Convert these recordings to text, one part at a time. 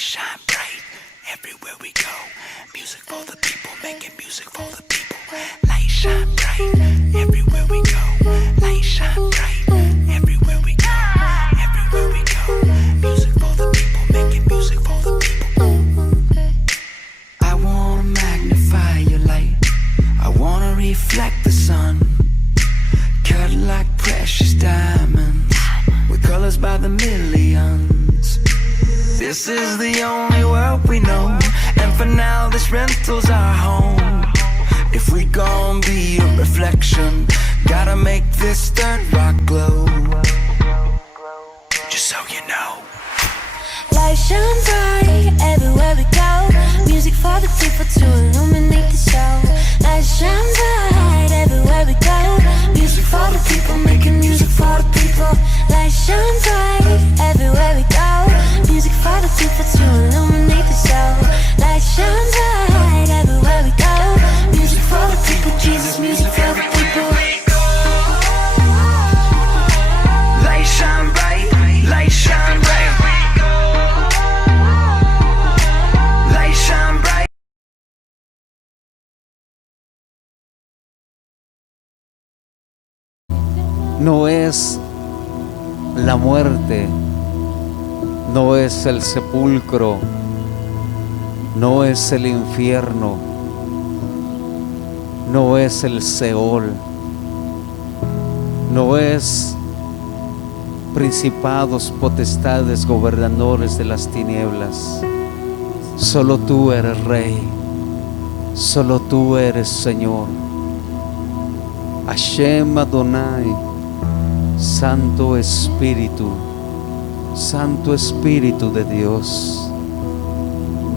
shine bright everywhere we go. Music for the people, making music for the people. Light shine bright everywhere we go. Light shine bright everywhere we go. Everywhere we go. Music for the people, making music for the people. I wanna magnify your light. I wanna reflect the sun. Cut like precious diamonds, with colors by the millions. This is the only world we know, and for now this rental's our home. If we gon' be a reflection, gotta make this dirt rock glow. Just so you know. Light shine bright everywhere we go. Music for the people to illuminate the show. Light shine bright everywhere we go. Music for the people, making music for the people. Light shine bright everywhere we go. Music for the people to illuminate the show. Light shine bright everywhere we go. Music for the people, Jesus, music for the people. Light shine bright, light shine bright. Light shine bright. No es la muerte, no es el sepulcro, no es el infierno, no es el Seol, no es principados, potestades, gobernadores de las tinieblas. Solo tú eres Rey, solo tú eres Señor. Hashem Adonai, Santo Espíritu de Dios,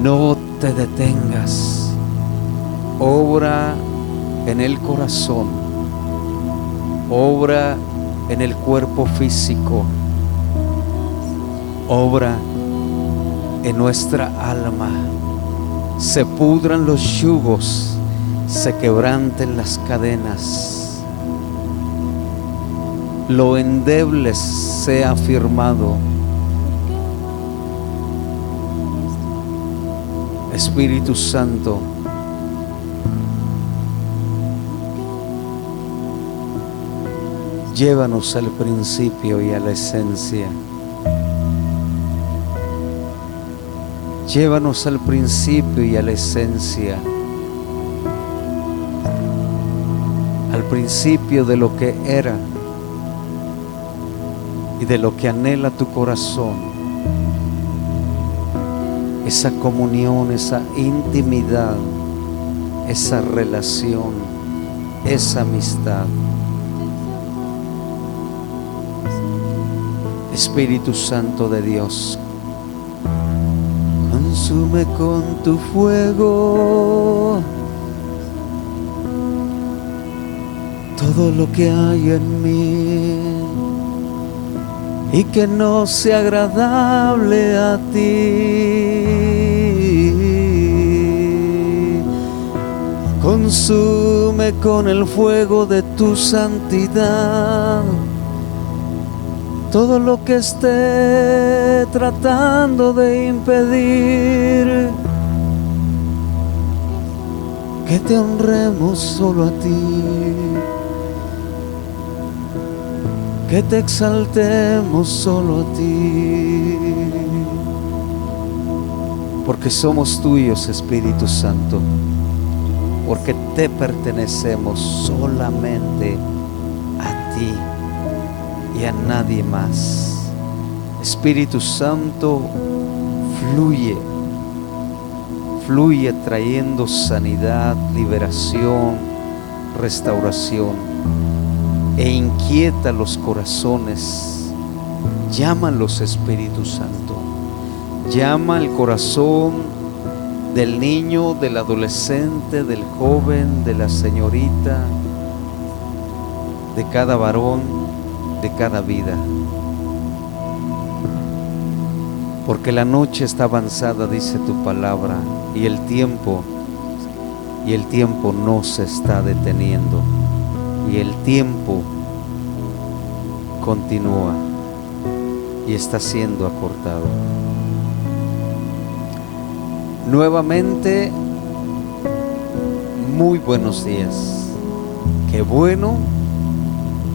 no te detengas. Obra en el corazón, obra en el cuerpo físico, obra en nuestra alma. Se pudran los yugos, se quebranten las cadenas. Lo endeble sea firmado. Espíritu Santo, llévanos al principio y a la esencia. Llévanos al principio y a la esencia. Al principio de lo que era y de lo que anhela tu corazón. Esa comunión, esa intimidad, esa relación, esa amistad. Espíritu Santo de Dios, consume con tu fuego todo lo que hay en mí y que no sea agradable a ti. Consume con el fuego de tu santidad todo lo que esté tratando de impedir que te honremos solo a ti, que te exaltemos solo a ti, porque somos tuyos, Espíritu Santo, porque te pertenecemos solamente a ti y a nadie más. Espíritu Santo, fluye trayendo sanidad, liberación, restauración, e inquieta los corazones. Llámalos, Espíritu Santo. Llama el corazón del niño, del adolescente, del joven, de la señorita, de cada varón, de cada vida. Porque la noche está avanzada, dice tu palabra, y el tiempo no se está deteniendo, y el tiempo continúa y está siendo acortado. Nuevamente, muy buenos días. Qué bueno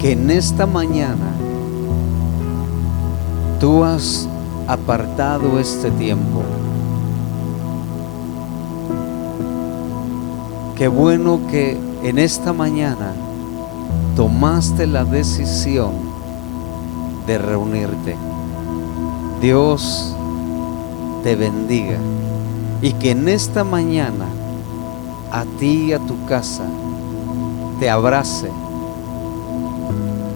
que en esta mañana tú has apartado este tiempo. Qué bueno que en esta mañana tomaste la decisión de reunirte. Dios te bendiga y que en esta mañana a ti y a tu casa te abrace.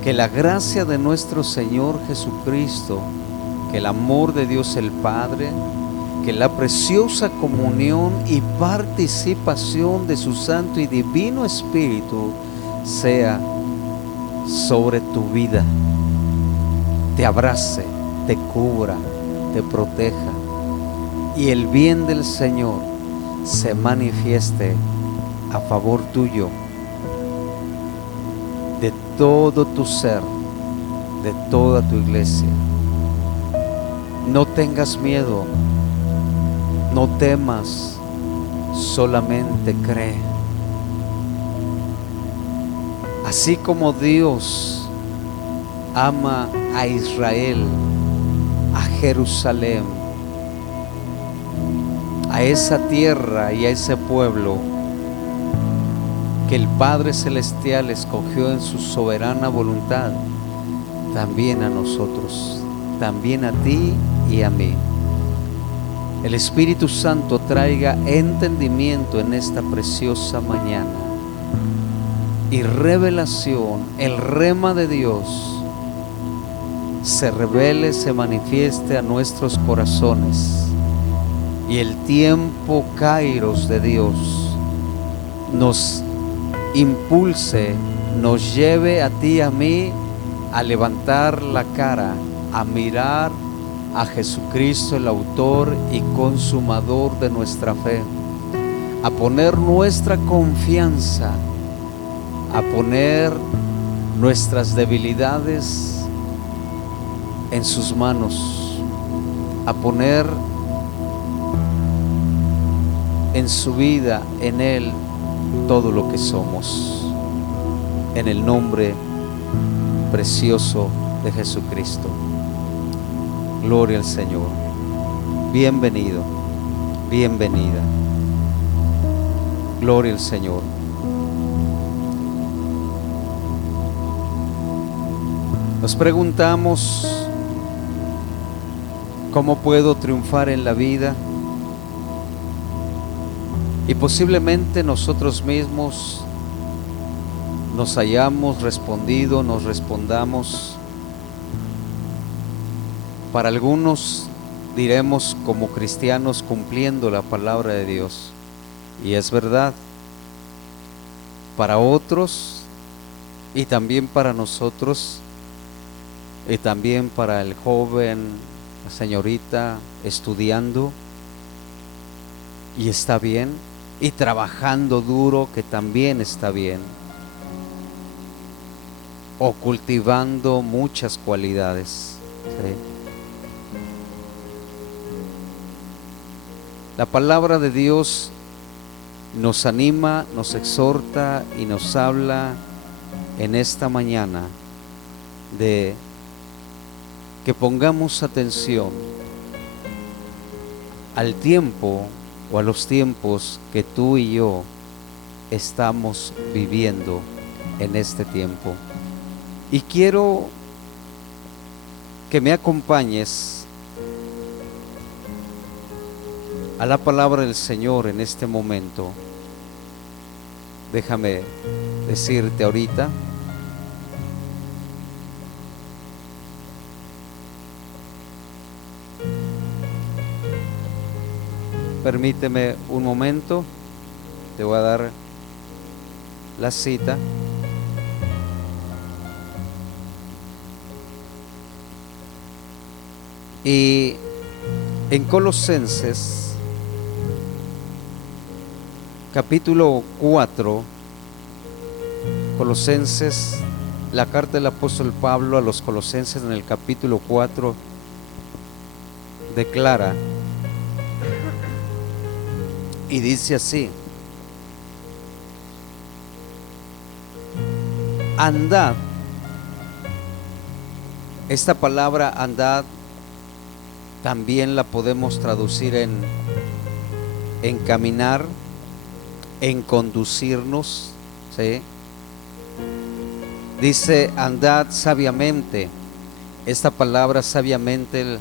Que la gracia de nuestro Señor Jesucristo, que el amor de Dios el Padre, que la preciosa comunión y participación de su Santo y Divino Espíritu sea sobre tu vida, te abrace, te cubra, te proteja y el bien del Señor se manifieste a favor tuyo, de todo tu ser, de toda tu iglesia. No tengas miedo, no temas, solamente cree. Así como Dios ama a Israel, a Jerusalén, a esa tierra y a ese pueblo que el Padre Celestial escogió en su soberana voluntad, también a nosotros, también a ti y a mí. El Espíritu Santo traiga entendimiento en esta preciosa mañana y revelación, el rema de Dios se revele, se manifieste a nuestros corazones y el tiempo kairos de Dios nos impulse, nos lleve a ti y a mí a levantar la cara, a mirar a Jesucristo, el autor y consumador de nuestra fe, a poner nuestra confianza, a poner nuestras debilidades en sus manos, a poner en su vida, en Él, todo lo que somos, en el nombre precioso de Jesucristo. Gloria al Señor. Bienvenido, bienvenida. Gloria al Señor. Nos preguntamos, ¿cómo puedo triunfar en la vida? Y posiblemente nosotros mismos nos hayamos respondido, nos respondamos. Para algunos diremos como cristianos cumpliendo la palabra de Dios, y es verdad. Para otros y también para nosotros y también para el joven, la señorita estudiando y está bien, y trabajando duro, que también está bien, o cultivando muchas cualidades, ¿sí? La palabra de Dios nos anima, nos exhorta y nos habla en esta mañana de que pongamos atención al tiempo o a los tiempos que tú y yo estamos viviendo en este tiempo. Y quiero que me acompañes a la palabra del Señor en este momento. Déjame decirte ahorita, permíteme un momento, te voy a dar la cita. Y en Colosenses capítulo 4, Colosenses, la carta del apóstol Pablo a los Colosenses, en el capítulo 4 declara: Y dice así: andad. Esta palabra andad también la podemos traducir en caminar, en conducirnos, ¿sí? Dice andad sabiamente. Esta palabra sabiamente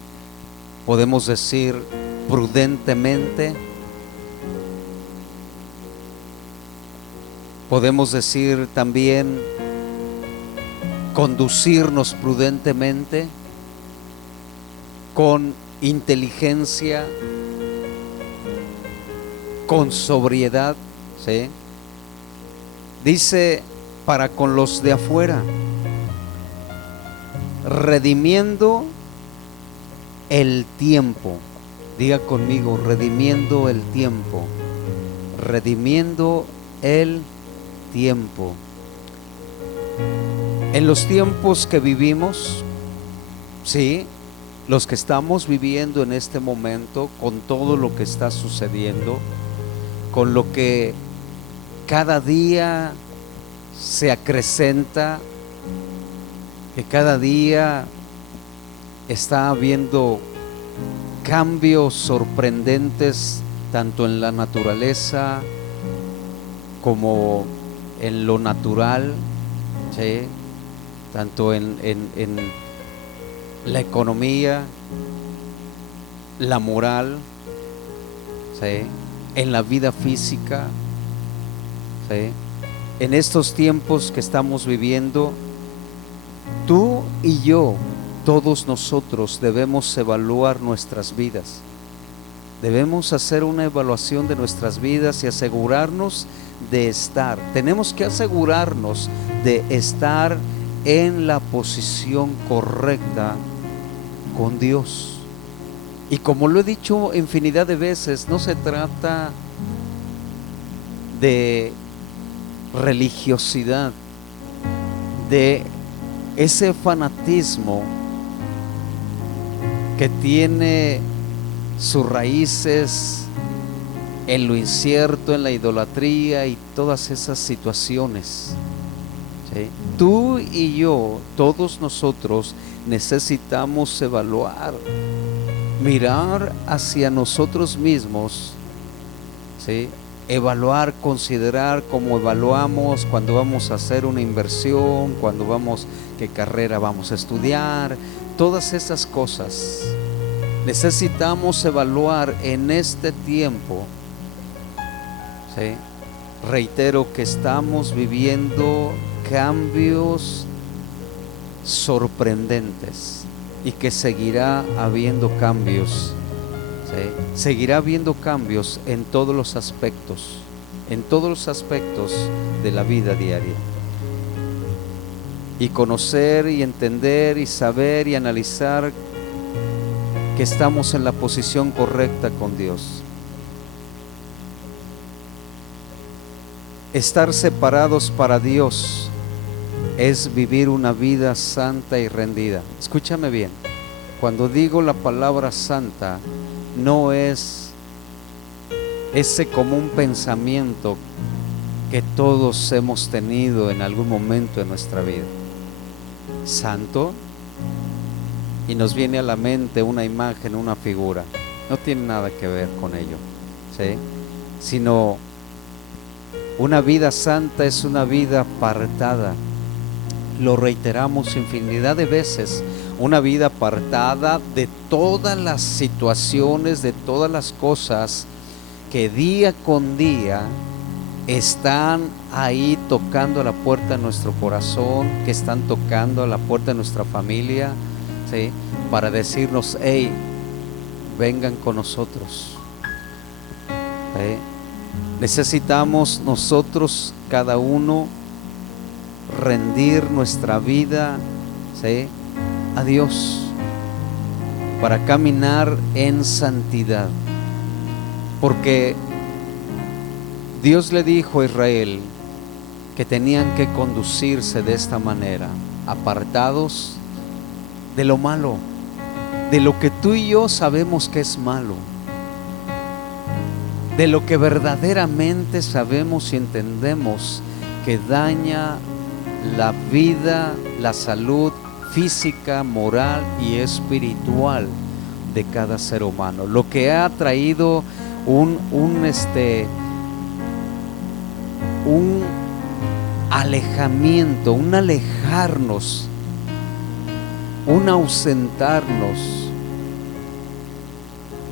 podemos decir prudentemente, podemos decir también conducirnos prudentemente, con inteligencia, con sobriedad, ¿sí? Dice para con los de afuera, redimiendo el tiempo. Diga conmigo, redimiendo el tiempo, redimiendo el tiempo. En los tiempos que vivimos, sí, los que estamos viviendo en este momento, con todo lo que está sucediendo, con lo que cada día se acrecenta, que cada día está habiendo cambios sorprendentes tanto en la naturaleza como en lo natural, ¿sí? Tanto en la economía, la moral, ¿sí? En la vida física, ¿sí? En estos tiempos que estamos viviendo, tú y yo, todos nosotros debemos evaluar nuestras vidas. Debemos hacer una evaluación de nuestras vidas y asegurarnos de estar. Tenemos que asegurarnos de estar en la posición correcta con Dios. Y como lo he dicho infinidad de veces, no se trata de religiosidad, de ese fanatismo que tiene sus raíces en lo incierto, en la idolatría y todas esas situaciones, ¿sí? Tú y yo, todos nosotros necesitamos evaluar, mirar hacia nosotros mismos, ¿sí? Evaluar, considerar cómo evaluamos cuando vamos a hacer una inversión, cuando vamos, qué carrera vamos a estudiar, todas esas cosas. Necesitamos evaluar en este tiempo, ¿sí? Reitero que estamos viviendo cambios sorprendentes y que seguirá habiendo cambios, ¿sí? Seguirá habiendo cambios en todos los aspectos de la vida diaria. Y conocer y entender y saber y analizar que estamos en la posición correcta con Dios. Estar separados para Dios es vivir una vida santa y rendida. Escúchame bien, cuando digo la palabra santa, no es ese común pensamiento que todos hemos tenido en algún momento de nuestra vida. Santo, y nos viene a la mente una imagen, una figura, no tiene nada que ver con ello, ¿sí? Sino una vida santa es una vida apartada. Lo reiteramos infinidad de veces, una vida apartada de todas las situaciones, de todas las cosas que día con día están ahí tocando a la puerta de nuestro corazón, que están tocando a la puerta de nuestra familia, ¿sí? Para decirnos, hey, vengan con nosotros, ¿sí? Necesitamos nosotros, cada uno, rendir nuestra vida, ¿sí? A Dios, para caminar en santidad, porque Dios le dijo a Israel que tenían que conducirse de esta manera, apartados de lo malo, de lo que tú y yo sabemos que es malo. de lo que verdaderamente sabemos y entendemos que daña la vida, la salud física, moral y espiritual de cada ser humano. Lo que ha traído un alejamiento, un alejarnos, un ausentarnos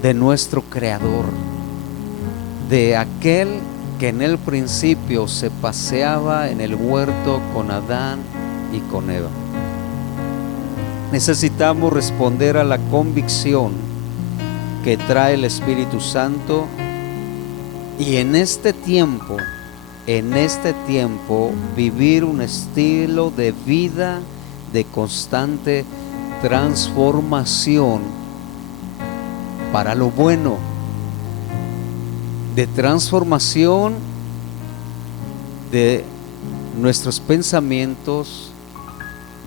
de nuestro Creador, de aquel que en el principio se paseaba en el huerto con Adán y con Eva. Necesitamos responder a la convicción que trae el Espíritu Santo y en este tiempo vivir un estilo de vida de constante transformación para lo bueno, de transformación de nuestros pensamientos,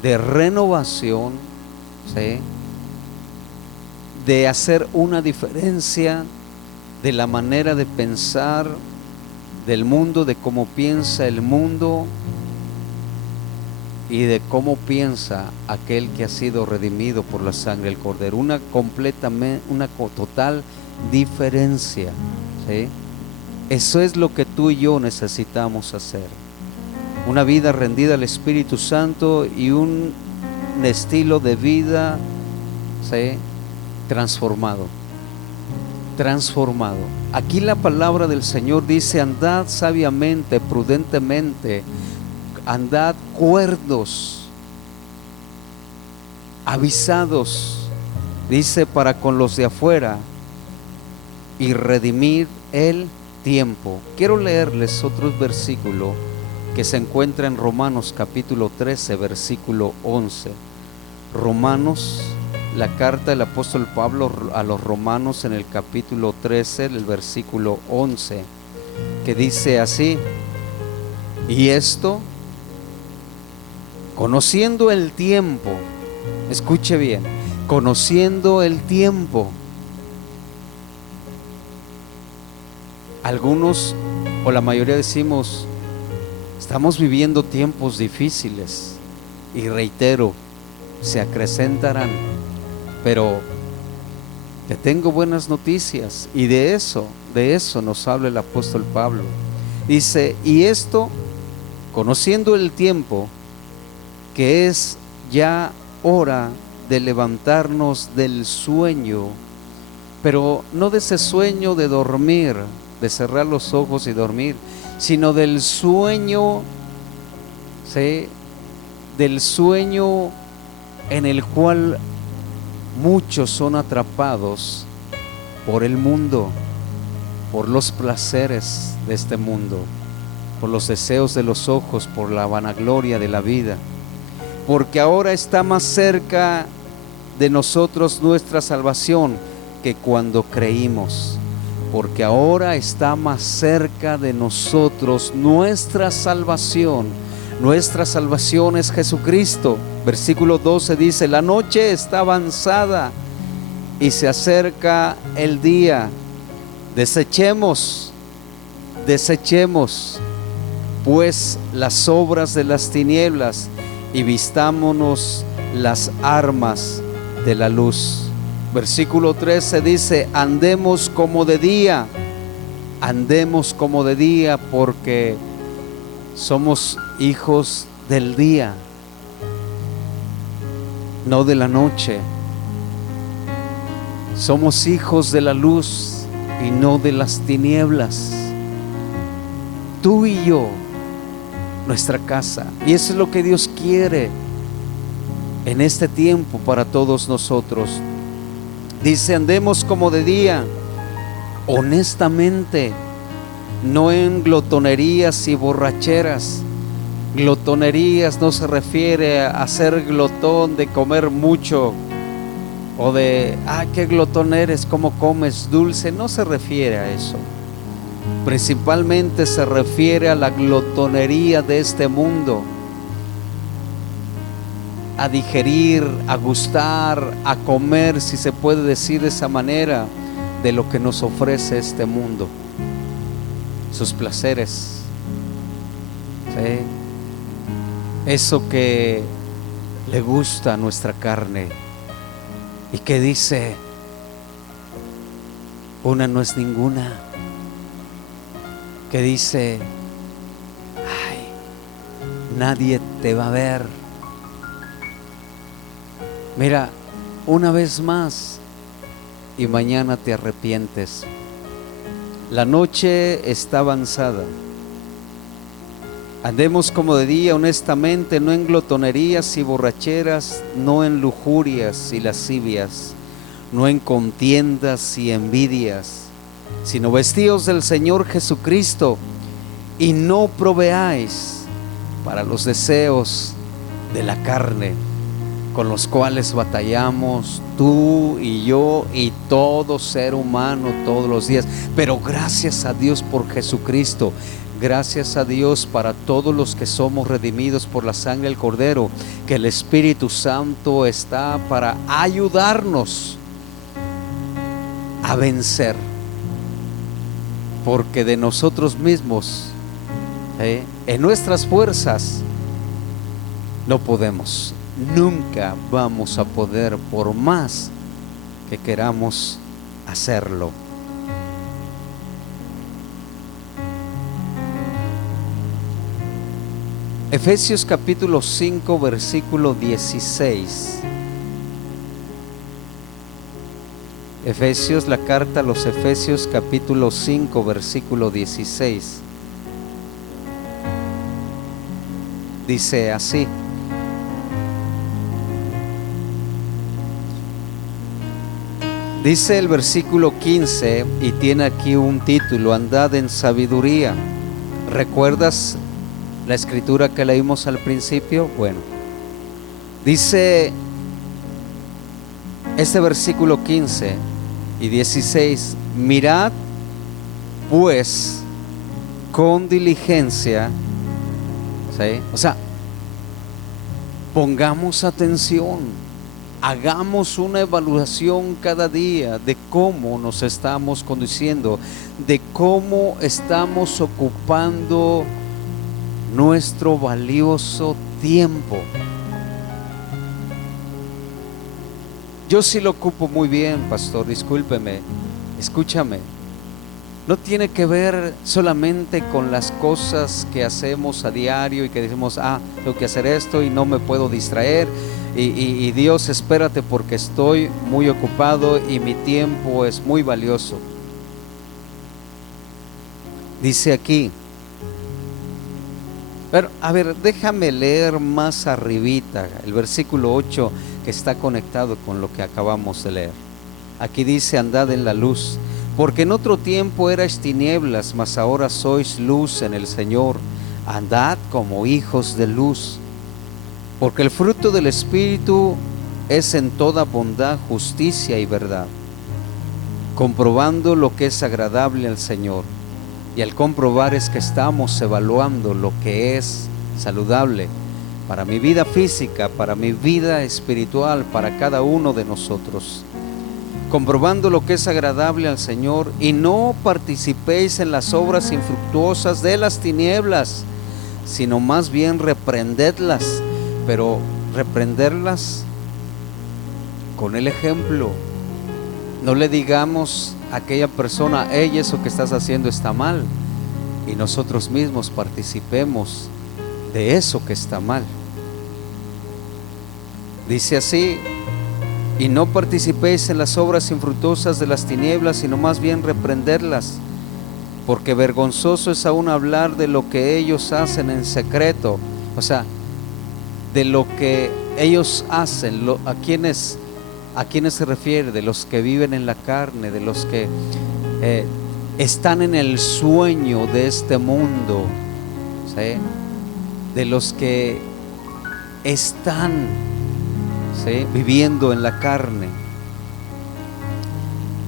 de renovación, ¿sí? De hacer una diferencia de la manera de pensar del mundo, de cómo piensa el mundo y de cómo piensa aquel que ha sido redimido por la sangre del Cordero. Una total diferencia, ¿sí? Eso es lo que tú y yo necesitamos hacer. Una vida rendida al Espíritu Santo y un estilo de vida, ¿sí? transformado. Aquí la palabra del Señor dice: andad sabiamente, prudentemente, andad cuerdos, avisados, dice, para con los de afuera y redimir el tiempo. Quiero leerles otro versículo que se encuentra en Romanos capítulo 13, versículo 11. Romanos, la carta del apóstol Pablo a los romanos en el capítulo 13, el versículo 11, que dice así: y esto, conociendo el tiempo, escuche bien, conociendo el tiempo. Algunos o la mayoría decimos: estamos viviendo tiempos difíciles, y reitero, se acrecentarán, pero te tengo buenas noticias, y de eso nos habla el apóstol Pablo. Dice: y esto, conociendo el tiempo, que es ya hora de levantarnos del sueño, pero no de ese sueño de dormir, de cerrar los ojos y dormir, sino del sueño, ¿sí? Del sueño en el cual muchos son atrapados por el mundo, por los placeres de este mundo, por los deseos de los ojos, por la vanagloria de la vida. Porque ahora está más cerca de nosotros nuestra salvación que cuando creímos. Porque ahora está más cerca de nosotros nuestra salvación. Nuestra salvación es Jesucristo. Versículo 12 dice: la noche está avanzada y se acerca el día. Desechemos pues las obras de las tinieblas y vistámonos las armas de la luz. Versículo 13 dice: andemos como de día, porque somos hijos del día, no de la noche. Somos hijos de la luz y no de las tinieblas. Tú y yo, nuestra casa. Y eso es lo que Dios quiere en este tiempo para todos nosotros. Dice: andemos como de día, honestamente, no en glotonerías y borracheras. Glotonerías no se refiere a ser glotón, de comer mucho, o de, qué glotón eres, cómo comes dulce. No se refiere a eso. Principalmente se refiere a la glotonería de este mundo, a digerir, a gustar, a comer, si se puede decir de esa manera, de lo que nos ofrece este mundo, sus placeres, ¿sí? Eso que le gusta a nuestra carne y que dice, una no es ninguna, que dice, ay, nadie te va a ver. Mira, una vez más y mañana te arrepientes. La noche está avanzada. Andemos como de día honestamente, no en glotonerías y borracheras, no en lujurias y lascivias, no en contiendas y envidias, sino vestidos del Señor Jesucristo, y no proveáis para los deseos de la carne, con los cuales batallamos tú y yo y todo ser humano todos los días. Pero gracias a Dios por Jesucristo, gracias a Dios para todos los que somos redimidos por la sangre del Cordero, que el Espíritu Santo está para ayudarnos a vencer, porque de nosotros mismos, en nuestras fuerzas, no podemos. Nunca vamos a poder, por más que queramos hacerlo. Efesios capítulo 5 versículo 16. Efesios, la carta a los Efesios capítulo 5 versículo 16. Dice así: dice el versículo 15 y tiene aquí un título: andad en sabiduría. ¿Recuerdas la escritura que leímos al principio? Bueno, dice este versículo 15 y 16: mirad pues con diligencia, ¿sí? O sea, pongamos atención, hagamos una evaluación cada día de cómo nos estamos conduciendo, de cómo estamos ocupando nuestro valioso tiempo. Yo sí lo ocupo muy bien, pastor, discúlpeme, escúchame. No tiene que ver solamente con las cosas que hacemos a diario y que decimos, tengo que hacer esto y no me puedo distraer. Y Dios, espérate porque estoy muy ocupado y mi tiempo es muy valioso. Dice aquí, pero a ver, déjame leer más arribita el versículo 8 que está conectado con lo que acabamos de leer. Aquí dice: andad en la luz, porque en otro tiempo erais tinieblas, mas ahora sois luz en el Señor. Andad como hijos de luz, porque el fruto del Espíritu es en toda bondad, justicia y verdad, comprobando lo que es agradable al Señor. Y al comprobar es que estamos evaluando lo que es saludable para mi vida física, para mi vida espiritual, para cada uno de nosotros. Comprobando lo que es agradable al Señor, y no participéis en las obras infructuosas de las tinieblas, sino más bien reprendedlas, pero reprenderlas con el ejemplo. No le digamos a aquella persona, hey, eso que estás haciendo está mal, y nosotros mismos participemos de eso que está mal. Dice así: y no participéis en las obras infructuosas de las tinieblas, sino más bien reprenderlas, porque vergonzoso es aún hablar de lo que ellos hacen en secreto. O sea, de lo que ellos hacen, ¿a quiénes se refiere? De los que viven en la carne, de los que están en el sueño de este mundo, ¿sí? De los que están, ¿sí?, viviendo en la carne.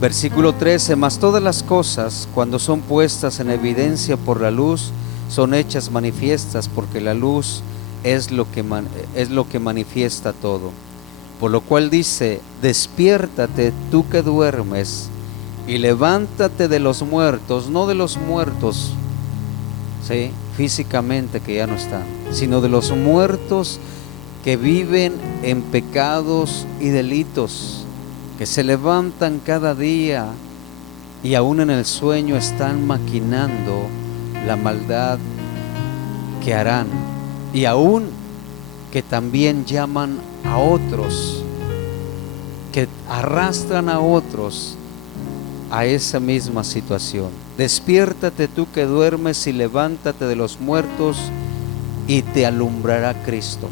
Versículo 13: mas todas las cosas, cuando son puestas en evidencia por la luz, son hechas manifiestas, porque la luz es lo que manifiesta todo. Por lo cual dice: despiértate tú que duermes, y levántate de los muertos, no de los muertos, ¿sí?, físicamente que ya no están, sino de los muertos que viven en pecados y delitos, que se levantan cada día y aún en el sueño están maquinando la maldad que harán, y aún que también llaman a otros, que arrastran a otros a esa misma situación. Despiértate tú que duermes y levántate de los muertos y te alumbrará Cristo.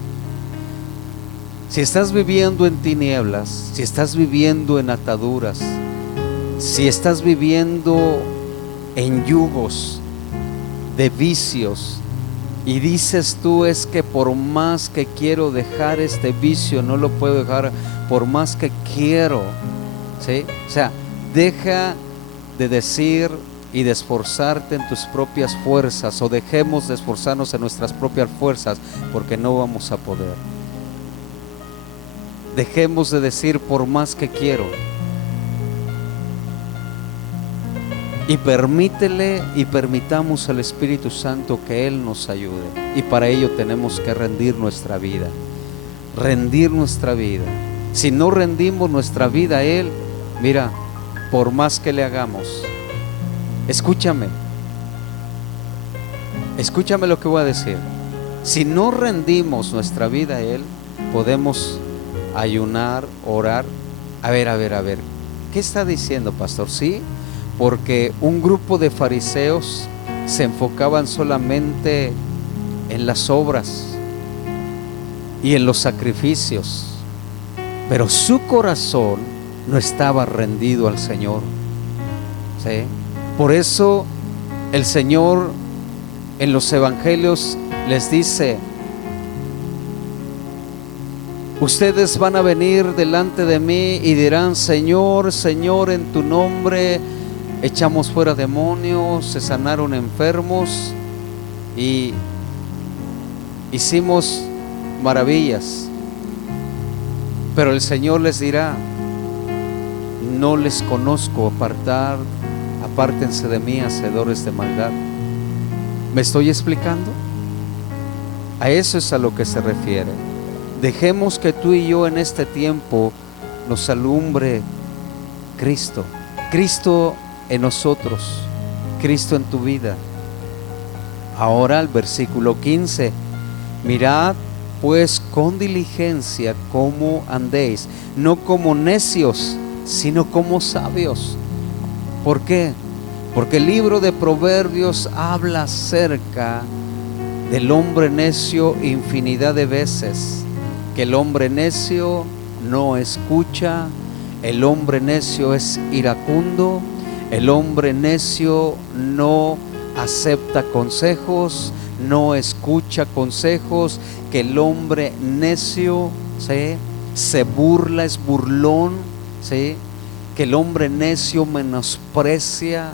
Si estás viviendo en tinieblas, si estás viviendo en ataduras, si estás viviendo en yugos de vicios y dices tú, es que por más que quiero dejar este vicio no lo puedo dejar, por más que quiero, ¿sí? O sea, deja de decir y de esforzarte en tus propias fuerzas, o dejemos de esforzarnos en nuestras propias fuerzas, porque no vamos a poder. Dejemos de decir por más que quiero, y permítele y permitamos al Espíritu Santo que Él nos ayude, y para ello tenemos que rendir nuestra vida. Rendir nuestra vida. Si no rendimos nuestra vida a Él, mira, por más que le hagamos, escúchame lo que voy a decir. Si no rendimos nuestra vida a Él, podemos ayunar, orar. A ver, ¿qué está diciendo, pastor? Sí, porque un grupo de fariseos se enfocaban solamente en las obras y en los sacrificios, pero su corazón no estaba rendido al Señor, ¿sí? Por eso el Señor en los evangelios les dice: ustedes van a venir delante de mí y dirán, Señor, Señor, en tu nombre echamos fuera demonios, se sanaron enfermos y hicimos maravillas. Pero el Señor les dirá: no les conozco, apártense de mí, hacedores de maldad. ¿Me estoy explicando? A eso es a lo que se refiere. Dejemos que tú y yo en este tiempo nos alumbre Cristo. Cristo en nosotros, Cristo en tu vida. Ahora el versículo 15: mirad pues con diligencia cómo andéis, no como necios, sino como sabios. ¿Por qué? Porque el libro de Proverbios habla acerca del hombre necio infinidad de veces, que el hombre necio no escucha, el hombre necio es iracundo, el hombre necio no acepta consejos, no escucha consejos, que el hombre necio, ¿sí?, se burla, es burlón, ¿sí?, que el hombre necio menosprecia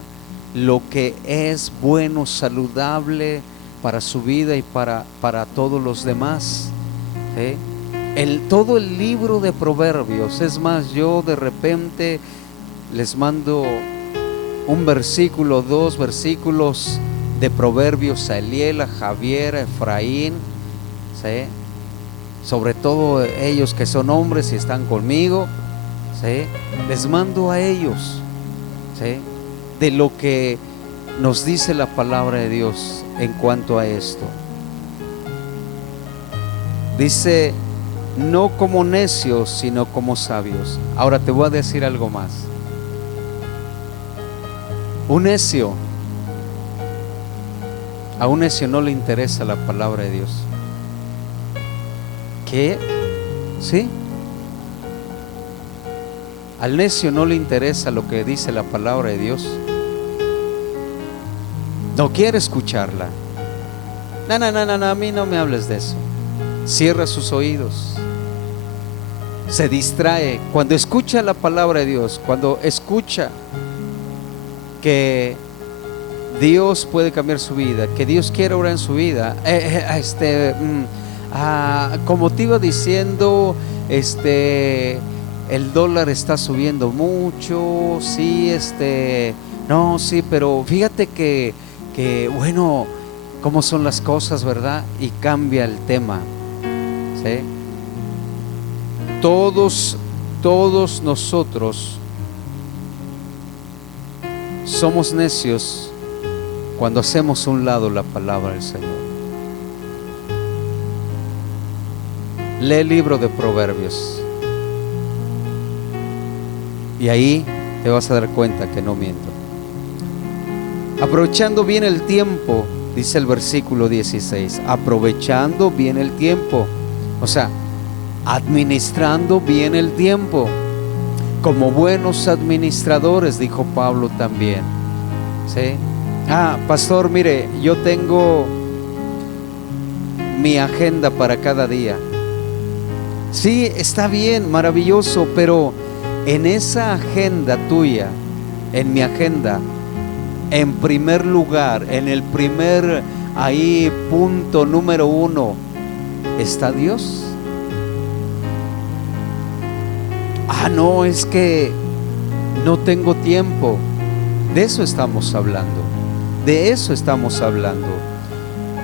lo que es bueno, saludable para su vida y para todos los demás, ¿sí? Todo el libro de Proverbios, es más, yo de repente les mando un versículo, 2 versículos de Proverbios a Eliel, a Javier, a Efraín, ¿sí?, sobre todo ellos que son hombres y están conmigo, ¿sí?, les mando a ellos, ¿sí?, de lo que nos dice la palabra de Dios en cuanto a esto. Dice: no como necios, sino como sabios. Ahora te voy a decir algo más. A un necio no le interesa la palabra de Dios. ¿Qué? ¿Sí? Al necio no le interesa lo que dice la palabra de Dios. No quiere escucharla. No, a mí no me hables de eso. Cierra sus oídos. Se distrae. Cuando escucha la palabra de Dios, cuando escucha que Dios puede cambiar su vida, que Dios quiere obrar en su vida, como te iba diciendo, el dólar está subiendo mucho, sí, no, sí, pero fíjate que bueno, cómo son las cosas, ¿verdad? Y cambia el tema, ¿sí? Todos nosotros somos necios cuando hacemos a un lado la palabra del Señor. Lee el libro de Proverbios y ahí te vas a dar cuenta que no miento. Aprovechando bien el tiempo, dice el versículo 16, aprovechando bien el tiempo, o sea, administrando bien el tiempo, como buenos administradores, dijo Pablo también, ¿sí? Pastor, mire, yo tengo mi agenda para cada día. Sí, está bien, maravilloso, pero en esa agenda tuya, en mi agenda, en primer lugar, en el primer punto número 1, ¿está Dios? No, es que no tengo tiempo. De eso estamos hablando. De eso estamos hablando.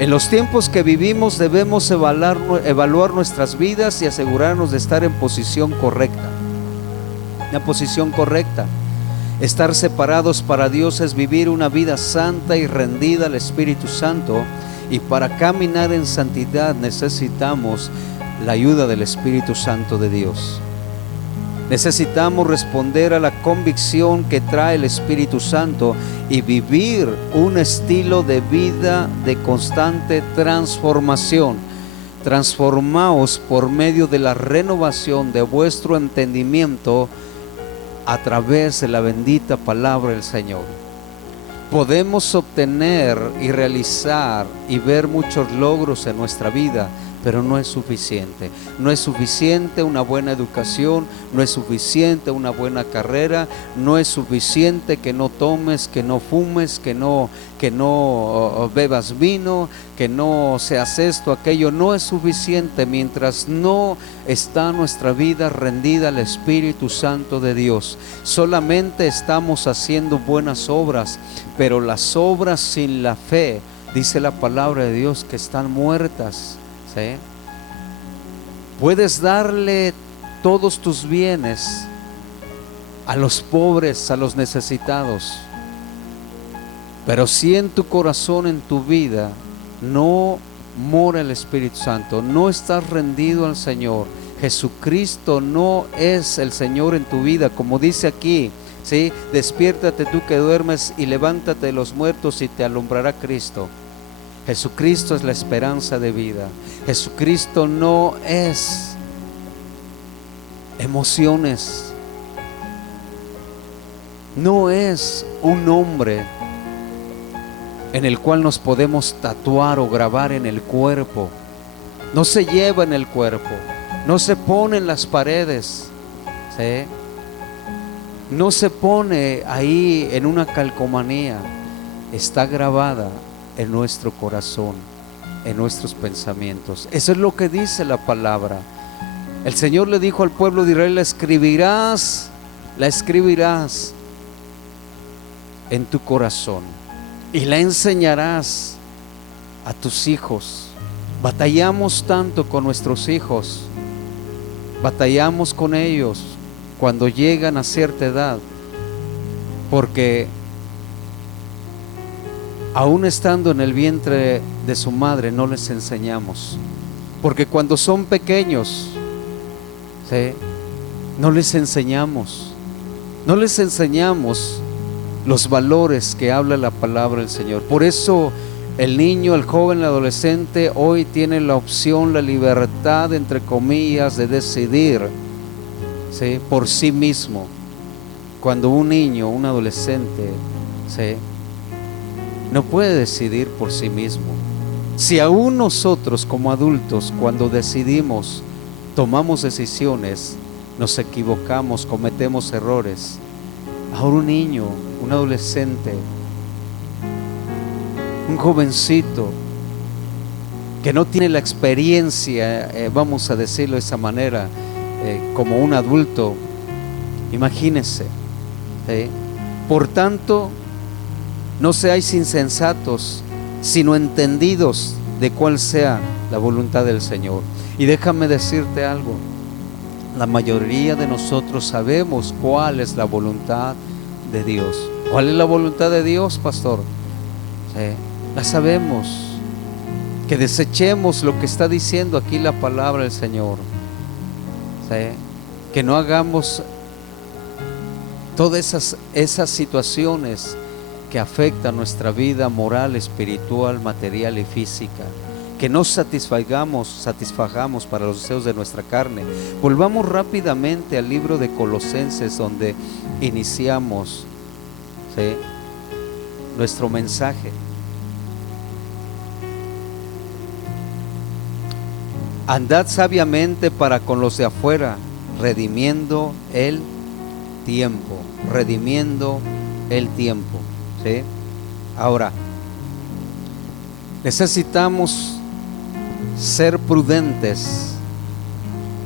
En los tiempos que vivimos debemos evaluar nuestras vidas y asegurarnos de estar en posición correcta. La posición correcta. Estar separados para Dios es vivir una vida santa y rendida al Espíritu Santo, y para caminar en santidad necesitamos la ayuda del Espíritu Santo de Dios. Necesitamos responder a la convicción que trae el Espíritu Santo y vivir un estilo de vida de constante transformación. Transformaos por medio de la renovación de vuestro entendimiento a través de la bendita palabra del Señor. Podemos obtener y realizar y ver muchos logros en nuestra vida, pero no es suficiente. No es suficiente una buena educación, no es suficiente una buena carrera, no es suficiente que no tomes, que no fumes, que no bebas vino, que no seas esto, aquello. No es suficiente mientras no está nuestra vida rendida al Espíritu Santo de Dios. Solamente estamos haciendo buenas obras, pero las obras sin la fe, dice la palabra de Dios, que están muertas. ¿Sí? Puedes darle todos tus bienes a los pobres, a los necesitados, pero si en tu corazón, en tu vida, no mora el Espíritu Santo, no estás rendido al Señor, Jesucristo no es el Señor en tu vida, como dice aquí, ¿sí? Despiértate tú que duermes y levántate de los muertos y te alumbrará Cristo. Jesucristo es la esperanza de vida. Jesucristo no es emociones, no es un nombre en el cual nos podemos tatuar o grabar en el cuerpo. No se lleva en el cuerpo, no se pone en las paredes, ¿sí? No se pone ahí en una calcomanía, está grabada en nuestro corazón, en nuestros pensamientos. Eso es lo que dice la palabra. El Señor le dijo al pueblo de Israel: la escribirás en tu corazón y la enseñarás a tus hijos. Batallamos tanto con nuestros hijos, batallamos con ellos cuando llegan a cierta edad, porque aún estando en el vientre de su madre no les enseñamos, porque cuando son pequeños, ¿sí?, no les enseñamos los valores que habla la palabra del Señor. Por eso el niño, el joven, el adolescente hoy tiene la opción, la libertad, entre comillas, de decidir, ¿sí?, por sí mismo. Cuando un niño, un adolescente, ¿sí?, no puede decidir por sí mismo. Si aún nosotros como adultos, cuando decidimos, tomamos decisiones, nos equivocamos, cometemos errores, ahora un niño, un adolescente, un jovencito que no tiene la experiencia, vamos a decirlo de esa manera, como un adulto, Imagínense, ¿sí? Por tanto, no seáis insensatos, sino entendidos de cuál sea la voluntad del Señor. Y déjame decirte algo, la mayoría de nosotros sabemos cuál es la voluntad de Dios. ¿Cuál es la voluntad de Dios, pastor? ¿Sí? La sabemos. Que desechemos lo que está diciendo aquí la palabra del Señor. ¿Sí? Que no hagamos todas esas situaciones que afectan nuestra vida moral, espiritual, material y física. Que no satisfagamos para los deseos de nuestra carne. Volvamos rápidamente al libro de Colosenses, donde iniciamos, ¿sí?, nuestro mensaje. Andad sabiamente para con los de afuera, redimiendo el tiempo. Redimiendo el tiempo, ¿sí? Ahora, necesitamos ser prudentes,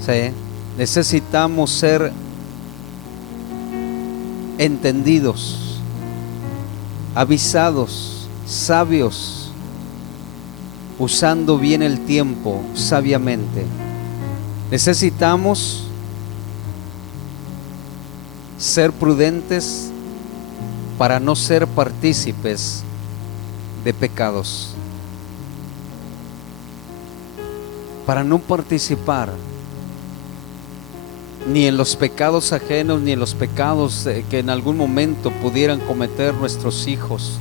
¿sí? Necesitamos ser entendidos, avisados, sabios, usando bien el tiempo sabiamente. Necesitamos ser prudentes para no ser partícipes de pecados, para no participar ni en los pecados ajenos, ni en los pecados que en algún momento pudieran cometer nuestros hijos,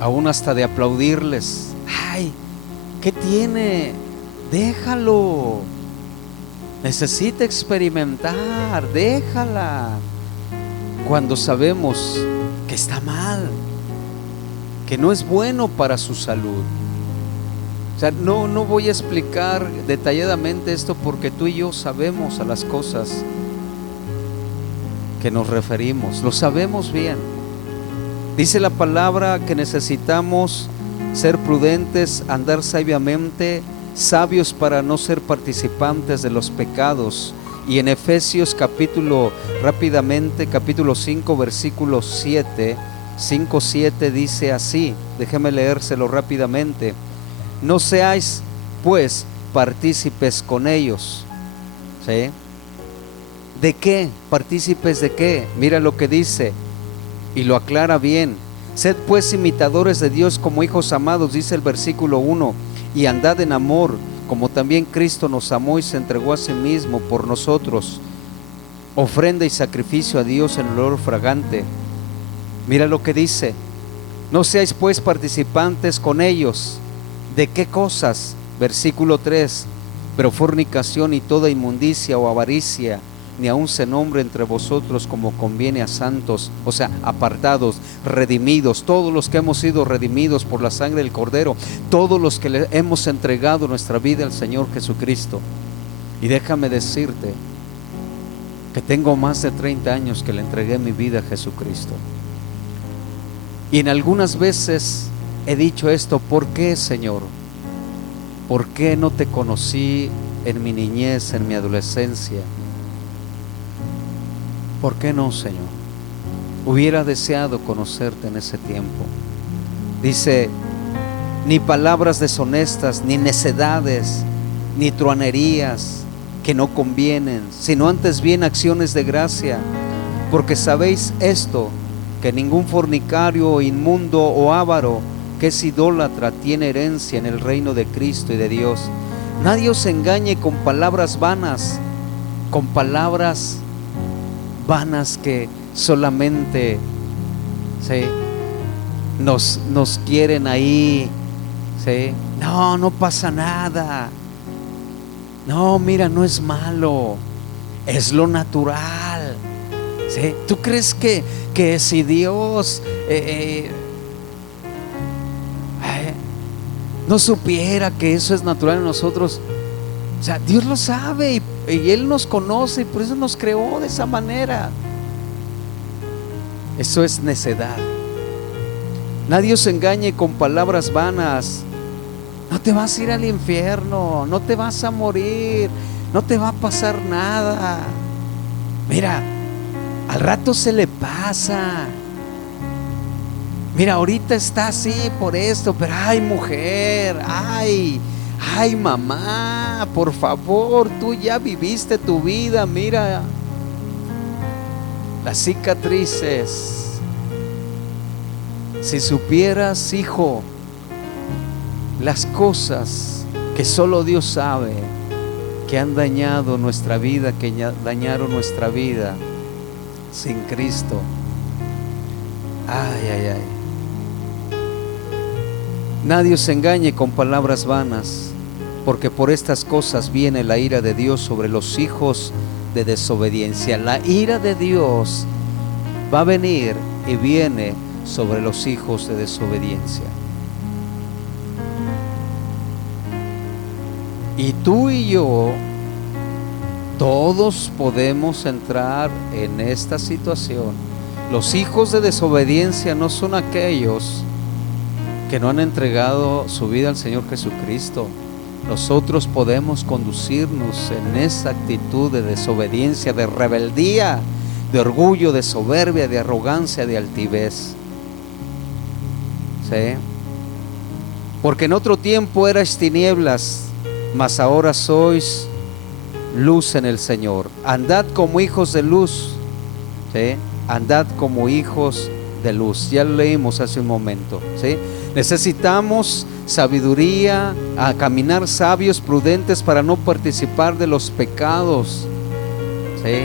aún hasta de aplaudirles. Ay, ¿qué tiene? Déjalo, necesita experimentar, déjala, cuando sabemos que está mal, que no es bueno para su salud. O sea, no voy a explicar detalladamente esto, porque tú y yo sabemos a las cosas que nos referimos, lo sabemos bien. Dice la palabra que necesitamos ser prudentes, andar sabiamente, sabios para no ser participantes de los pecados. Y en Efesios capítulo 5 versículo 7, 5:7 dice así, déjeme leérselo rápidamente: no seáis pues partícipes con ellos. ¿Sí? ¿De qué? ¿Partícipes de qué? Mira lo que dice y lo aclara bien. Sed pues imitadores de Dios como hijos amados, dice el versículo 1, y andad en amor, como también Cristo nos amó y se entregó a sí mismo por nosotros, ofrenda y sacrificio a Dios en olor fragante. Mira lo que dice: no seáis pues participantes con ellos. ¿De qué cosas? Versículo 3: pero fornicación y toda inmundicia o avaricia, ni aun se nombre entre vosotros como conviene a santos, o sea, apartados, redimidos, todos los que hemos sido redimidos por la sangre del Cordero, todos los que le hemos entregado nuestra vida al Señor Jesucristo. Y déjame decirte que tengo más de 30 años que le entregué mi vida a Jesucristo. Y en algunas veces he dicho esto: ¿por qué, Señor? ¿Por qué no te conocí en mi niñez, en mi adolescencia? ¿Por qué no, Señor? Hubiera deseado conocerte en ese tiempo. Dice: ni palabras deshonestas, ni necedades, ni truanerías que no convienen, sino antes bien acciones de gracia. Porque sabéis esto, que ningún fornicario o inmundo o avaro que es idólatra tiene herencia en el reino de Cristo y de Dios. Nadie os engañe con palabras vanas, que solamente, ¿sí?, nos quieren ahí, ¿sí? No pasa nada. No, mira, no es malo, es lo natural, ¿sí? ¿Tú crees que si Dios no supiera que eso es natural en nosotros? O sea, Dios lo sabe y Él nos conoce, y por eso nos creó de esa manera. Eso es necedad. Nadie os engañe con palabras vanas. No te vas a ir al infierno, no te vas a morir, no te va a pasar nada. Mira, al rato se le pasa. Mira, ahorita está así por esto, pero ay, mujer, ay mamá, por favor, tú ya viviste tu vida, mira las cicatrices. Si supieras, hijo, las cosas que solo Dios sabe, que han dañado nuestra vida, que dañaron nuestra vida sin Cristo. Ay. Nadie os engañe con palabras vanas, porque por estas cosas viene la ira de Dios sobre los hijos de desobediencia. La ira de Dios va a venir y viene sobre los hijos de desobediencia. Y tú y yo, todos podemos entrar en esta situación. Los hijos de desobediencia no son aquellos que no han entregado su vida al Señor Jesucristo. Nosotros podemos conducirnos en esa actitud de desobediencia, de rebeldía, de orgullo, de soberbia, de arrogancia, de altivez. ¿Sí? Porque en otro tiempo erais tinieblas, mas ahora sois luz en el Señor. Andad como hijos de luz. ¿Sí? Andad como hijos de luz. Ya lo leímos hace un momento. ¿Sí? Necesitamos sabiduría, a caminar sabios, prudentes, para no participar de los pecados. ¿Sí?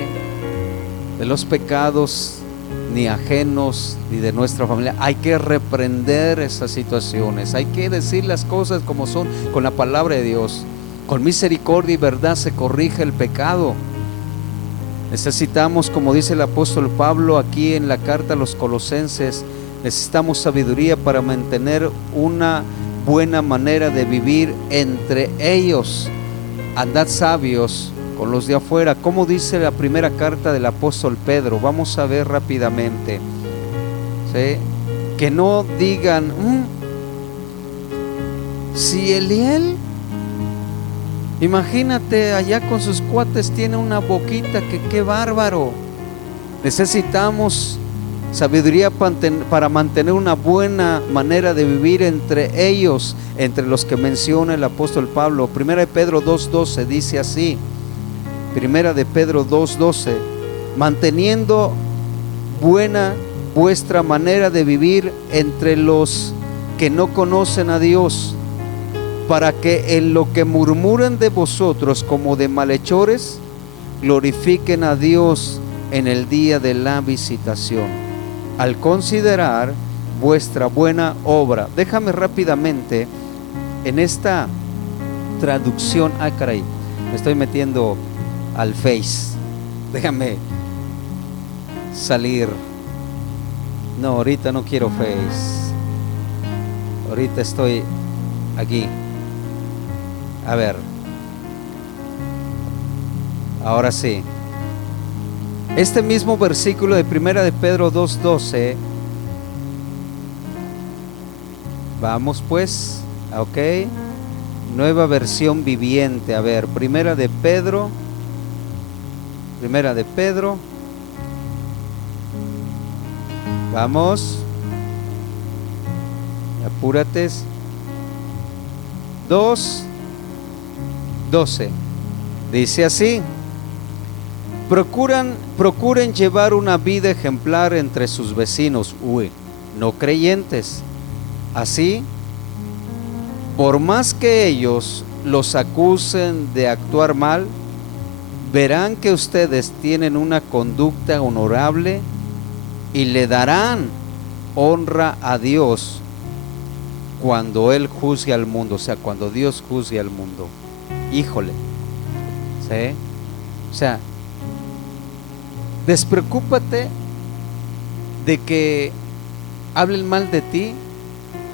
De los pecados ni ajenos ni de nuestra familia. Hay que reprender esas situaciones. Hay que decir las cosas como son con la palabra de Dios. Con misericordia y verdad se corrige el pecado. Necesitamos, como dice el apóstol Pablo aquí en la carta a los Colosenses, necesitamos sabiduría para mantener una buena manera de vivir entre ellos. Andad sabios con los de afuera, como dice la primera carta del apóstol Pedro. Vamos a ver rápidamente. ¿Sí? Que no digan, si Eliel, imagínate allá con sus cuates, tiene una boquita que qué bárbaro. Necesitamos sabiduría para mantener una buena manera de vivir entre ellos, entre los que menciona el apóstol Pablo. Primera de Pedro 2:12 dice así. Primera de Pedro 2:12: manteniendo buena vuestra manera de vivir entre los que no conocen a Dios, para que en lo que murmuren de vosotros como de malhechores, glorifiquen a Dios en el día de la visitación, al considerar vuestra buena obra. Déjame rápidamente en esta traducción. Caray, me estoy metiendo al Face. Déjame salir. No, ahorita no quiero Face. Ahorita estoy aquí. A ver. Ahora sí. Este mismo versículo de Primera de Pedro 2:12. Vamos pues. Ok. Nueva versión viviente. A ver, Primera de Pedro. Vamos. Apúrate. 2:12. Dice así: procuren llevar una vida ejemplar entre sus vecinos, no creyentes. Así, por más que ellos los acusen de actuar mal, verán que ustedes tienen una conducta honorable y le darán honra a Dios cuando Él juzgue al mundo. O sea, cuando Dios juzgue al mundo. Híjole. ¿Sí? O sea, despreocúpate de que hablen mal de ti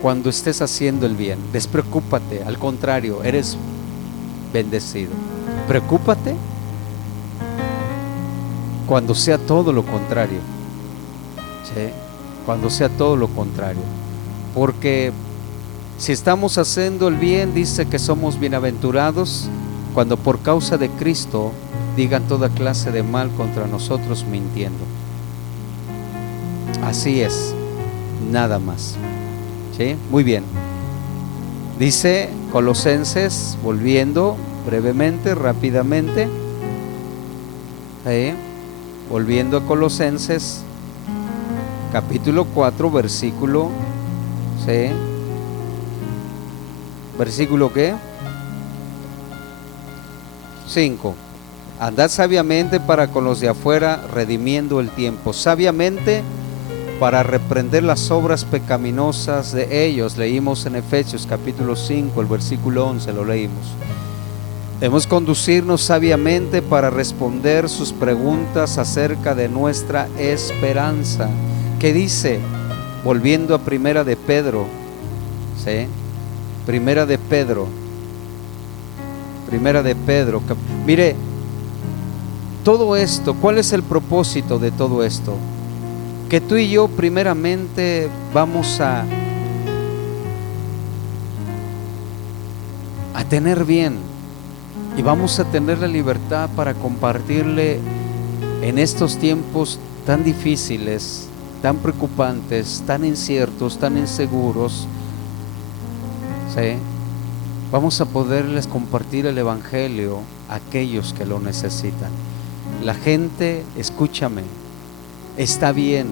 cuando estés haciendo el bien. Despreocúpate, al contrario, eres bendecido. Preocúpate cuando sea todo lo contrario. ¿Sí? Cuando sea todo lo contrario. Porque si estamos haciendo el bien, dice que somos bienaventurados cuando por causa de Cristo digan toda clase de mal contra nosotros mintiendo. Así es, nada más. ¿Sí? Muy bien. Dice Colosenses, volviendo brevemente, rápidamente, volviendo a Colosenses, capítulo 4, versículo, ¿sí? ¿Versículo qué? 5. Andad sabiamente para con los de afuera, redimiendo el tiempo. Sabiamente para reprender las obras pecaminosas de ellos. Leímos en Efesios capítulo 5, el versículo 11, lo leímos. Debemos conducirnos sabiamente para responder sus preguntas acerca de nuestra esperanza. ¿Qué dice? Volviendo a Primera de Pedro, ¿sí? Primera de Pedro. Mire, todo esto, ¿cuál es el propósito de todo esto? Que tú y yo primeramente vamos a tener bien y vamos a tener la libertad para compartirle en estos tiempos tan difíciles, tan preocupantes, tan inciertos, tan inseguros, ¿sí? Vamos a poderles compartir el evangelio a aquellos que lo necesitan. La gente, escúchame, está bien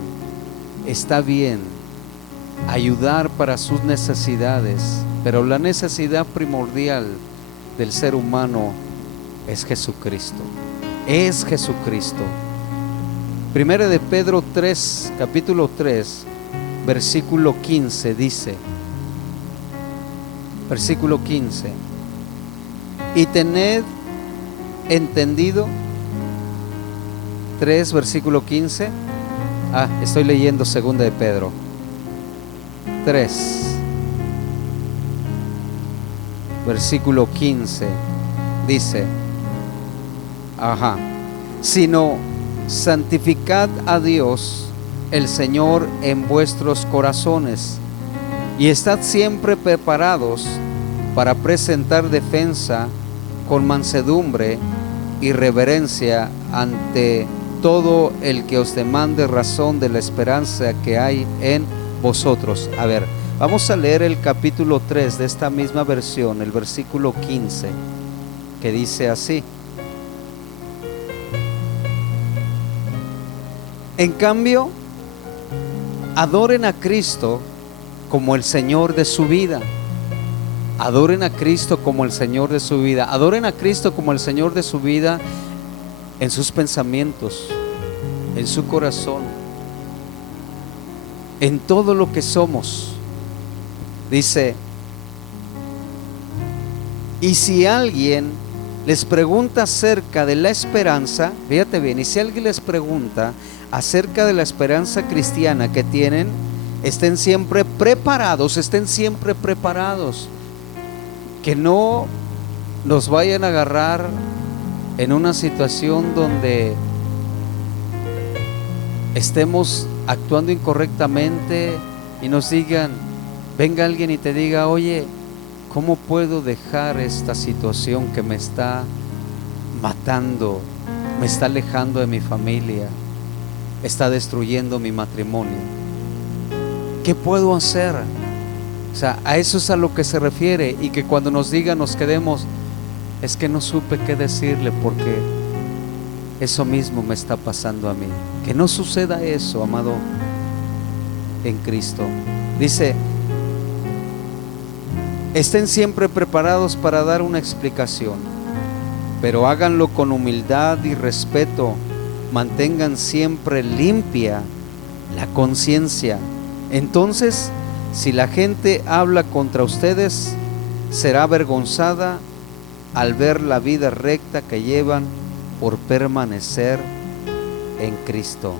ayudar para sus necesidades, pero la necesidad primordial del ser humano es Jesucristo. Es Jesucristo. Primera de Pedro 3, capítulo 3, versículo 15 dice, versículo 15: y tened entendido. 3, versículo 15. Estoy leyendo segunda de Pedro 3, versículo 15. Dice, sino santificad a Dios el Señor en vuestros corazones, y estad siempre preparados para presentar defensa con mansedumbre y reverencia ante todo el que os demande razón de la esperanza que hay en vosotros. A ver, vamos a leer el capítulo 3 de esta misma versión, el versículo 15, que dice así: en cambio, adoren a Cristo como el Señor de su vida. Adoren a Cristo como el Señor de su vida. Adoren a Cristo como el Señor de su vida en sus pensamientos, en su corazón, en todo lo que somos. Dice, y si alguien les pregunta acerca de la esperanza, fíjate bien, y si alguien les pregunta acerca de la esperanza cristiana que tienen, estén siempre preparados, que no nos vayan a agarrar en una situación donde estemos actuando incorrectamente y nos digan, venga alguien y te diga, oye, ¿cómo puedo dejar esta situación que me está matando, me está alejando de mi familia, está destruyendo mi matrimonio? ¿Qué puedo hacer? O sea, a eso es a lo que se refiere, y que cuando nos digan nos quedemos, es que no supe qué decirle porque eso mismo me está pasando a mí. Que no suceda eso, amado, en Cristo. Dice, estén siempre preparados para dar una explicación, pero háganlo con humildad y respeto. Mantengan siempre limpia la conciencia. Entonces, si la gente habla contra ustedes, será avergonzada al ver la vida recta que llevan por permanecer en Cristo.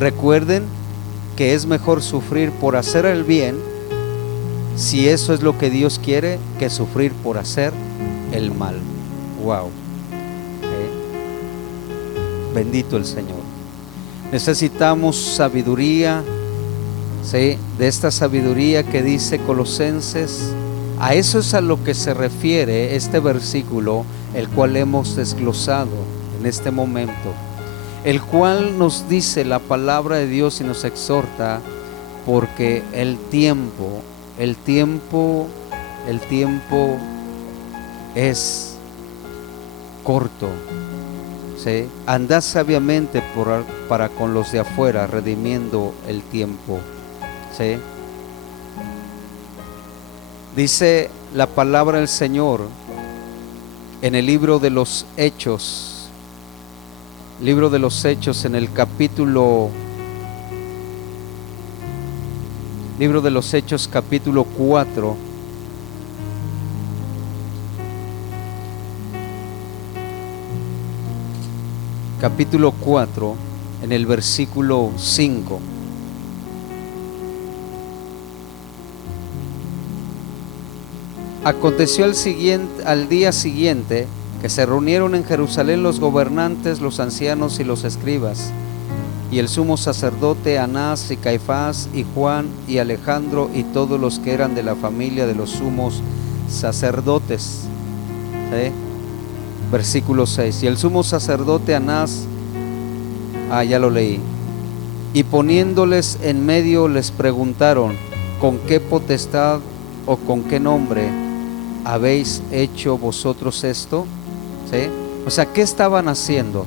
Recuerden que es mejor sufrir por hacer el bien, si eso es lo que Dios quiere, que sufrir por hacer el mal. Wow. Bendito el Señor. Necesitamos sabiduría, ¿sí? De esta sabiduría que dice Colosenses, A eso es a lo que se refiere este versículo, el cual hemos desglosado en este momento, el cual nos dice la palabra de Dios y nos exhorta, porque el tiempo es corto, ¿sí? Andad sabiamente para con los de afuera, redimiendo el tiempo, ¿sí? Dice la palabra del Señor en el libro de los Hechos, en el capítulo 4, en el versículo 5. Aconteció al día siguiente que se reunieron en Jerusalén los gobernantes, los ancianos y los escribas, y el sumo sacerdote Anás y Caifás y Juan y Alejandro y todos los que eran de la familia de los sumos sacerdotes. Versículo 6. Y el sumo sacerdote Anás, ya lo leí, y poniéndoles en medio les preguntaron: ¿con qué potestad o con qué nombre habéis hecho vosotros esto? ¿Sí? O sea, ¿qué estaban haciendo?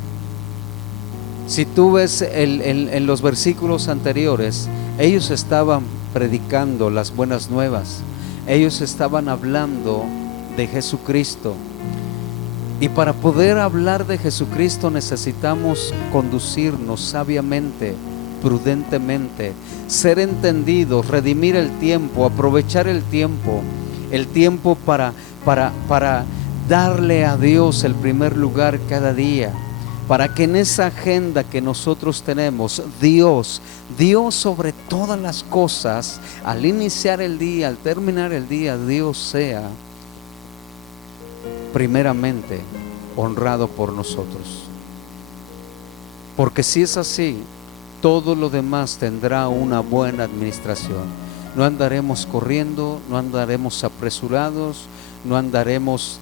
Si tú ves en los versículos anteriores, ellos estaban predicando las buenas nuevas, ellos estaban hablando de Jesucristo, y para poder hablar de Jesucristo necesitamos conducirnos sabiamente, prudentemente, ser entendidos, redimir el tiempo, aprovechar el tiempo para darle a Dios el primer lugar cada día, para que en esa agenda que nosotros tenemos, Dios sobre todas las cosas, al iniciar el día, al terminar el día, Dios sea primeramente honrado por nosotros. Porque si es así, todo lo demás tendrá una buena administración. No andaremos corriendo, no andaremos apresurados, no andaremos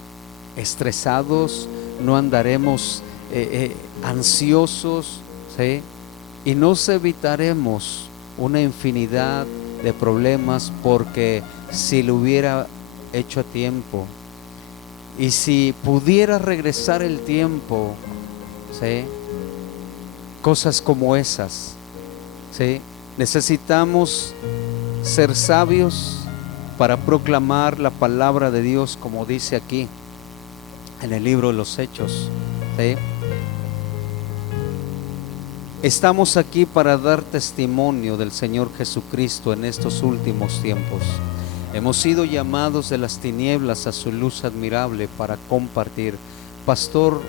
estresados, no andaremos ansiosos, ¿sí? Y nos evitaremos una infinidad de problemas, porque si lo hubiera hecho a tiempo, y si pudiera regresar el tiempo, ¿sí? Cosas como esas, ¿sí? Necesitamos ser sabios para proclamar la palabra de Dios, como dice aquí en el libro de los Hechos, ¿sí? Estamos aquí para dar testimonio del Señor Jesucristo en estos últimos tiempos. Hemos sido llamados de las tinieblas a su luz admirable para compartir. Pastor,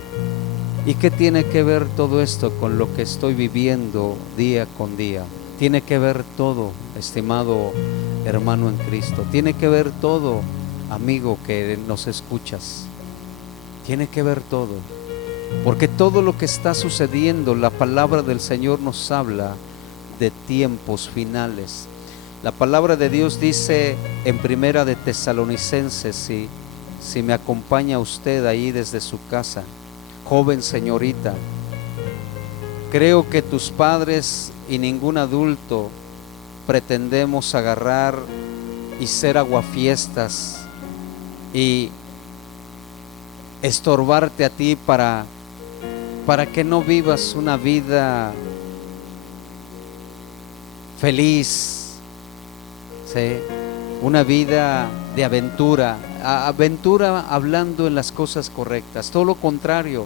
¿y qué tiene que ver todo esto con lo que estoy viviendo día con día? Tiene que ver todo, estimado hermano en Cristo. Tiene que ver todo, amigo que nos escuchas. Tiene que ver todo. Porque todo lo que está sucediendo, la palabra del Señor nos habla de tiempos finales. La palabra de Dios dice en Primera de Tesalonicenses, si me acompaña usted ahí desde su casa: joven señorita, creo que tus padres y ningún adulto pretendemos agarrar y ser aguafiestas y estorbarte a ti para que no vivas una vida feliz, ¿sí? Una vida de aventura hablando en las cosas correctas. Todo lo contrario,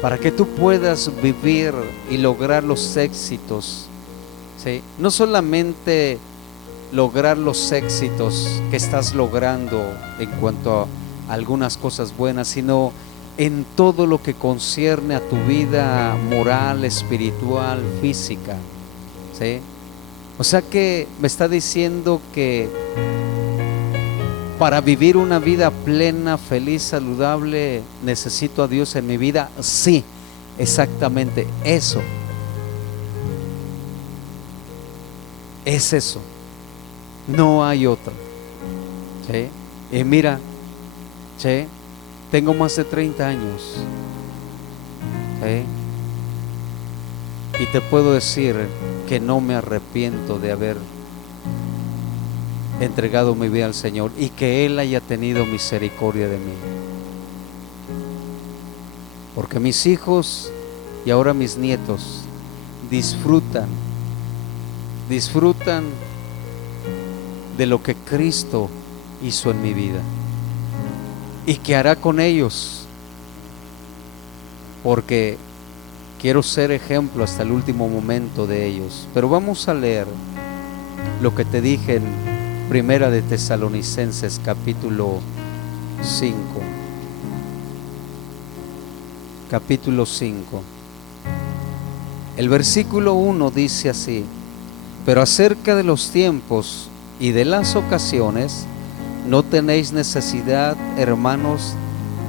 para que tú puedas vivir y lograr los éxitos, ¿sí? No solamente lograr los éxitos que estás logrando en cuanto a algunas cosas buenas, sino en todo lo que concierne a tu vida moral, espiritual, física, ¿sí? O sea que me está diciendo que para vivir una vida plena, feliz, saludable, necesito a Dios en mi vida. Sí, exactamente eso. Es eso. No hay otra, ¿sí? Y mira, che, tengo más de 30 años. Y te puedo decir que no me arrepiento de haber entregado mi vida al Señor y que Él haya tenido misericordia de mí. Porque mis hijos y ahora mis nietos disfrutan de lo que Cristo hizo en mi vida y que hará con ellos, porque quiero ser ejemplo hasta el último momento de ellos. Pero vamos a leer lo que te dije en Primera de Tesalonicenses capítulo 5. Capítulo 5. El versículo 1 dice así: pero acerca de los tiempos y de las ocasiones, no tenéis necesidad, hermanos,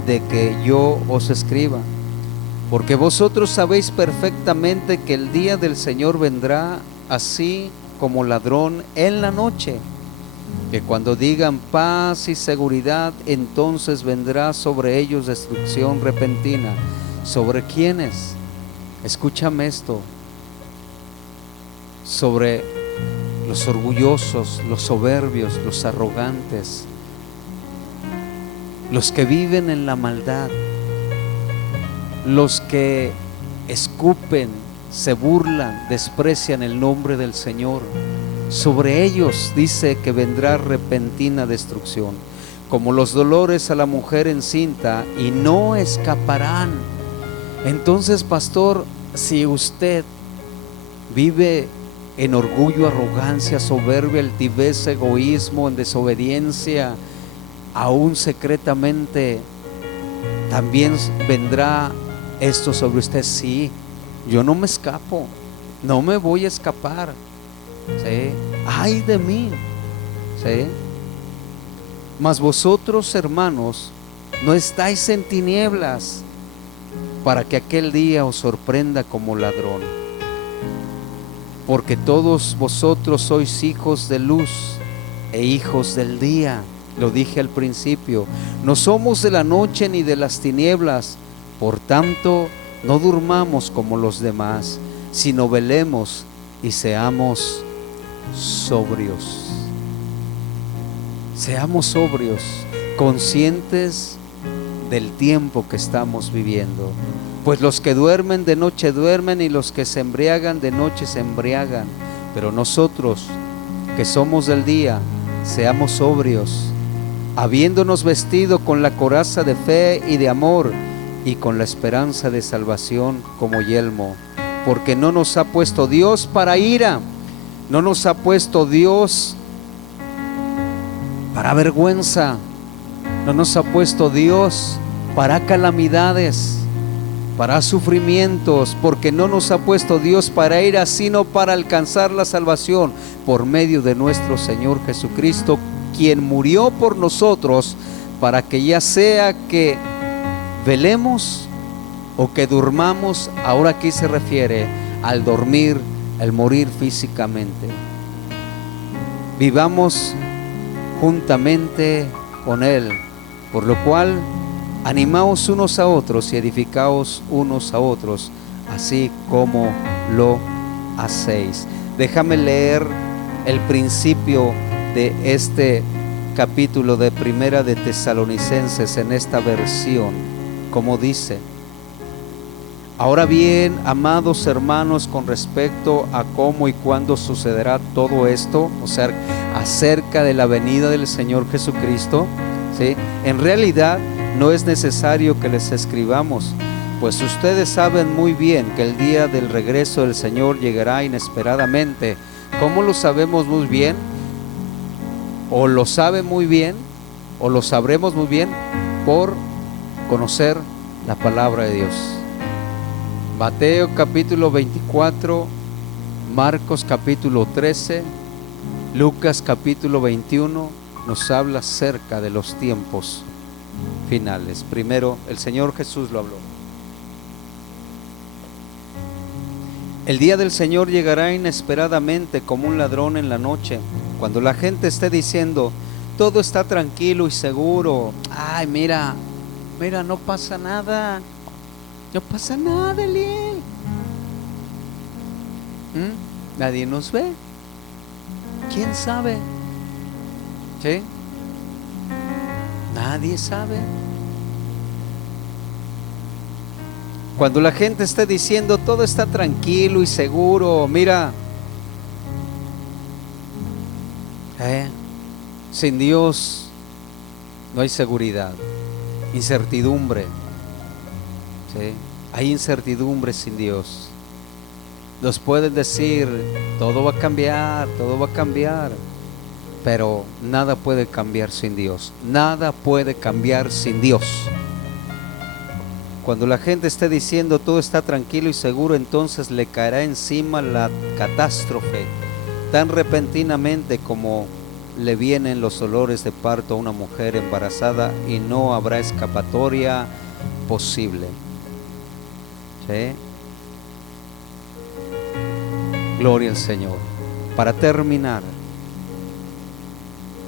de que yo os escriba, porque vosotros sabéis perfectamente que el día del Señor vendrá así como ladrón en la noche, que cuando digan paz y seguridad, entonces vendrá sobre ellos destrucción repentina. ¿Sobre quiénes? Escúchame esto: sobre los orgullosos, los soberbios, los arrogantes, los que viven en la maldad, los que escupen, se burlan, desprecian el nombre del Señor. Sobre ellos dice que vendrá repentina destrucción, como los dolores a la mujer encinta, y no escaparán. Entonces, pastor, si usted vive en orgullo, arrogancia, soberbia, altivez, egoísmo, en desobediencia, aún secretamente, también vendrá esto sobre usted. Sí, yo no me escapo, no me voy a escapar. ¿Sí? Ay de mí. ¿Sí? Mas vosotros, hermanos, no estáis en tinieblas, para que aquel día os sorprenda como ladrón. Porque todos vosotros sois hijos de luz e hijos del día. Lo dije al principio, no somos de la noche ni de las tinieblas. Por tanto, no durmamos como los demás, sino velemos y seamos sobrios. Seamos sobrios, conscientes del tiempo que estamos viviendo. Pues los que duermen de noche duermen, y los que se embriagan de noche se embriagan. Pero nosotros, que somos del día, seamos sobrios, habiéndonos vestido con la coraza de fe y de amor, y con la esperanza de salvación como yelmo. Porque no nos ha puesto Dios para ira, no nos ha puesto Dios para vergüenza, no nos ha puesto Dios para calamidades, para sufrimientos, porque no nos ha puesto Dios para ira, sino para alcanzar la salvación por medio de nuestro Señor Jesucristo, quien murió por nosotros, para que ya sea que velemos o que durmamos. Ahora aquí se refiere al dormir, al morir físicamente. Vivamos juntamente con Él, por lo cual animaos unos a otros y edificaos unos a otros, así como lo hacéis. Déjame leer el principio de este capítulo de Primera de Tesalonicenses en esta versión, como dice: ahora bien, amados hermanos, con respecto a cómo y cuándo sucederá todo esto, o sea, acerca de la venida del Señor Jesucristo, ¿sí? En realidad no es necesario que les escribamos, pues ustedes saben muy bien que el día del regreso del Señor llegará inesperadamente. ¿Cómo lo sabemos muy bien? O lo sabe muy bien, o lo sabremos muy bien por conocer la palabra de Dios. Mateo capítulo 24, Marcos capítulo 13, Lucas capítulo 21 nos habla acerca de los tiempos finales. Primero, el Señor Jesús lo habló. El día del Señor llegará inesperadamente como un ladrón en la noche, cuando la gente esté diciendo: todo está tranquilo y seguro. Ay, mira, no pasa nada. No pasa nada, Eliel. Nadie nos ve. ¿Quién sabe? ¿Sí? Nadie sabe. Cuando la gente esté diciendo todo está tranquilo y seguro, mira, sin Dios no hay seguridad, incertidumbre. ¿Sí? Hay incertidumbre sin Dios. Nos pueden decir todo va a cambiar, pero nada puede cambiar sin Dios. Nada puede cambiar sin Dios. Cuando la gente esté diciendo todo está tranquilo y seguro, entonces le caerá encima la catástrofe tan repentinamente como le vienen los dolores de parto a una mujer embarazada, y no habrá escapatoria posible. ¿Sí? Gloria al Señor. Para terminar,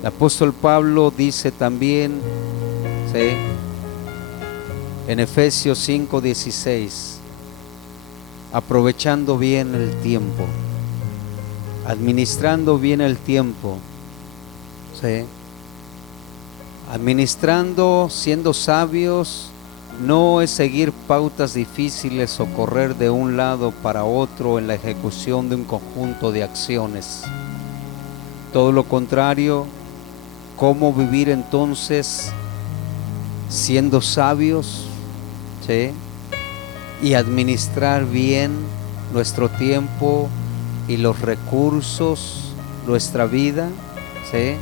el apóstol Pablo dice también, ¿sí?, en Efesios 5:16, aprovechando bien el tiempo, administrando bien el tiempo, ¿sí?, administrando, siendo sabios, no es seguir pautas difíciles o correr de un lado para otro en la ejecución de un conjunto de acciones. Todo lo contrario, ¿cómo vivir entonces siendo sabios? ¿Sí? Y administrar bien nuestro tiempo y los recursos, nuestra vida, ¿sí?,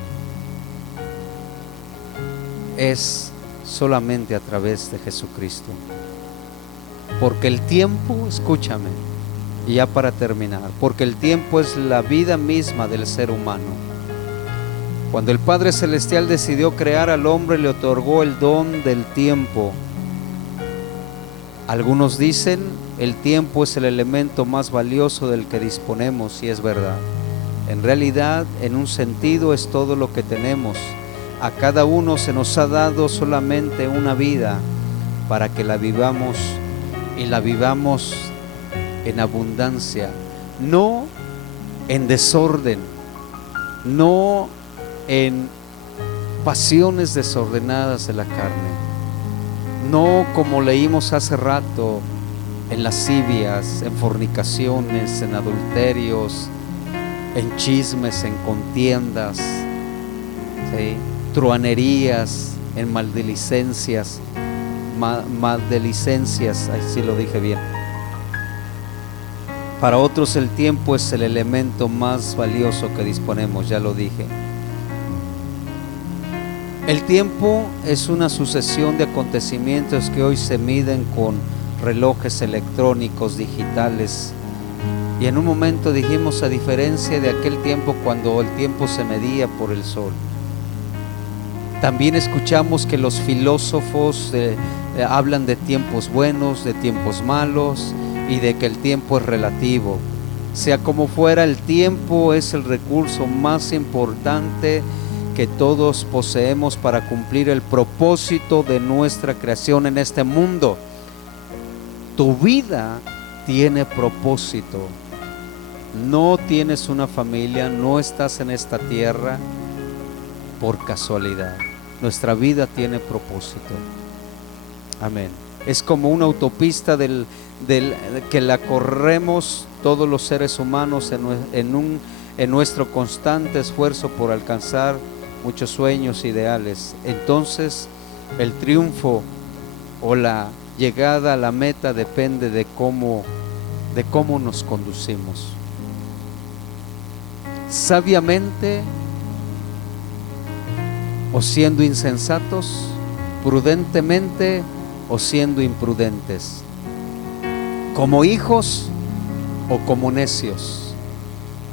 es solamente a través de Jesucristo. Porque el tiempo, escúchame, y ya para terminar, porque el tiempo es la vida misma del ser humano. Cuando el Padre Celestial decidió crear al hombre, le otorgó el don del tiempo. Algunos dicen, el tiempo es el elemento más valioso del que disponemos, y es verdad. En realidad, en un sentido, es todo lo que tenemos. A cada uno se nos ha dado solamente una vida para que la vivamos, y la vivamos en abundancia, no en desorden, no en pasiones desordenadas de la carne. No como leímos hace rato, en lascivias, en fornicaciones, en adulterios, en chismes, en contiendas, ¿sí?, truanerías, en maldelicencias, así lo dije bien. Para otros el tiempo es el elemento más valioso que disponemos, ya lo dije. El tiempo es una sucesión de acontecimientos que hoy se miden con relojes electrónicos digitales. Y en un momento dijimos, a diferencia de aquel tiempo cuando el tiempo se medía por el sol. También escuchamos que los filósofos hablan de tiempos buenos, de tiempos malos, y de que el tiempo es relativo. Sea como fuera, el tiempo es el recurso más importante que todos poseemos para cumplir el propósito de nuestra creación en este mundo. Tu vida tiene propósito. No tienes una familia, no estás en esta tierra por casualidad. Nuestra vida tiene propósito. Amén. Es como una autopista que la corremos todos los seres humanos en nuestro constante esfuerzo por alcanzar muchos sueños, ideales. Entonces, el triunfo o la llegada a la meta depende de cómo nos conducimos. Sabiamente o siendo insensatos, prudentemente o siendo imprudentes, como hijos o como necios,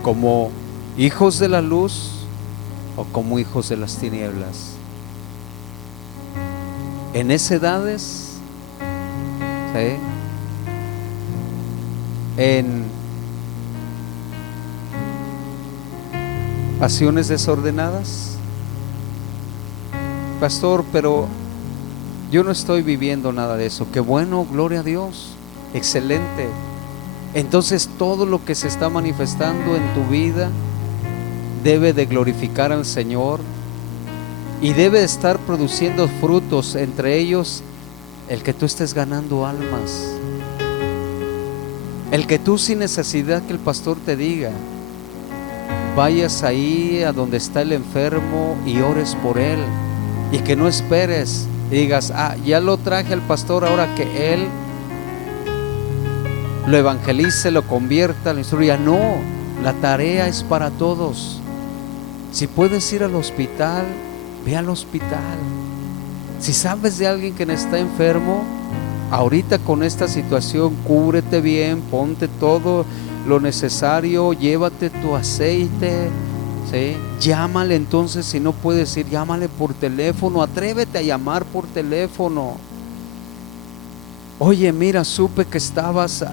como hijos de la luz o como hijos de las tinieblas. En necedades, ¿sí?, en pasiones desordenadas pastor, pero yo no estoy viviendo nada de eso. Qué bueno, gloria a Dios, excelente. Entonces todo lo que se está manifestando en tu vida debe de glorificar al Señor y debe de estar produciendo frutos, entre ellos el que tú estés ganando almas, el que tú, sin necesidad que el pastor te diga, vayas ahí a donde está el enfermo y ores por él, y que no esperes y digas, ya lo traje al pastor, ahora que él lo evangelice, lo convierta, lo instruya. No, la tarea es para todos. Si puedes ir al hospital, ve al hospital. Si sabes de alguien que está enfermo, ahorita con esta situación, cúbrete bien, ponte todo lo necesario, llévate tu aceite, ¿sí? Llámale. Entonces, si no puedes ir, llámale por teléfono, atrévete a llamar por teléfono. Oye, mira, supe que estabas,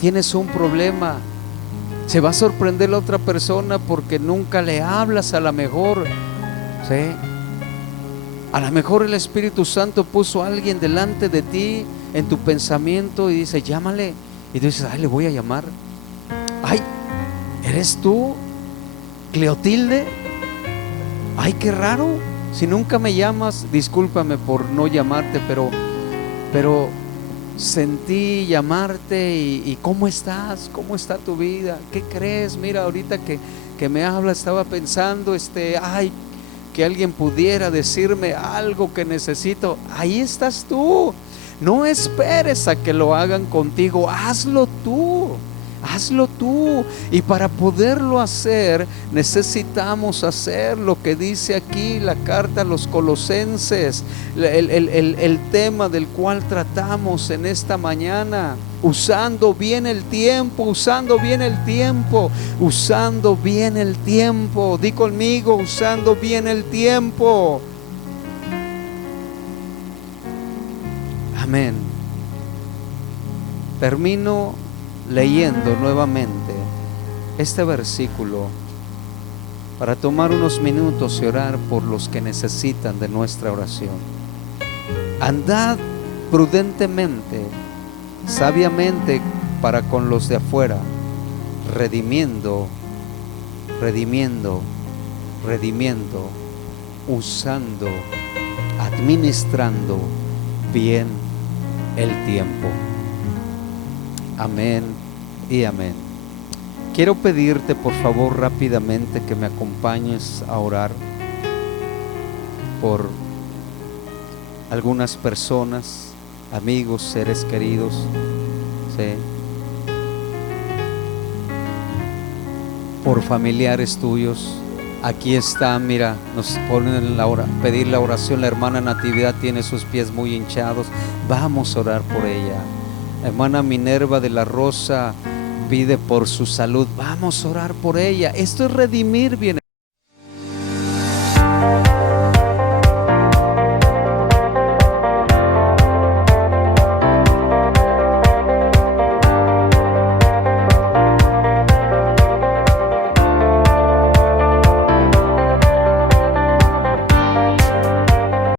tienes un problema. Se va a sorprender la otra persona porque nunca le hablas, a lo mejor, ¿sí? A lo mejor el Espíritu Santo puso a alguien delante de ti en tu pensamiento y dice, llámale. Y tú dices, le voy a llamar. Ay, ¿eres tú, Cleotilde? Ay, qué raro. Si nunca me llamas, discúlpame por no llamarte, pero sentí llamarte y ¿cómo estás? ¿Cómo está tu vida? ¿Qué crees? Mira, ahorita que me habla, estaba pensando, que alguien pudiera decirme algo que necesito. Ahí estás tú. No esperes a que lo hagan contigo, hazlo tú. Hazlo tú. Y para poderlo hacer, necesitamos hacer lo que dice aquí la carta a los Colosenses, el tema del cual tratamos en esta mañana. Usando bien el tiempo, usando bien el tiempo, usando bien el tiempo. Di conmigo, usando bien el tiempo. Amén. Termino leyendo nuevamente este versículo para tomar unos minutos y orar por los que necesitan de nuestra oración. Andad prudentemente, sabiamente para con los de afuera, redimiendo, usando, administrando bien el tiempo. Amén y amén. Quiero pedirte por favor rápidamente que me acompañes a orar por algunas personas, amigos, seres queridos, ¿sí? Por familiares tuyos. Aquí está, mira, nos ponen en pedir la oración. La hermana Natividad tiene sus pies muy hinchados. Vamos a orar por ella. La hermana Minerva de la Rosa pide por su salud. Vamos a orar por ella. Esto es redimir bien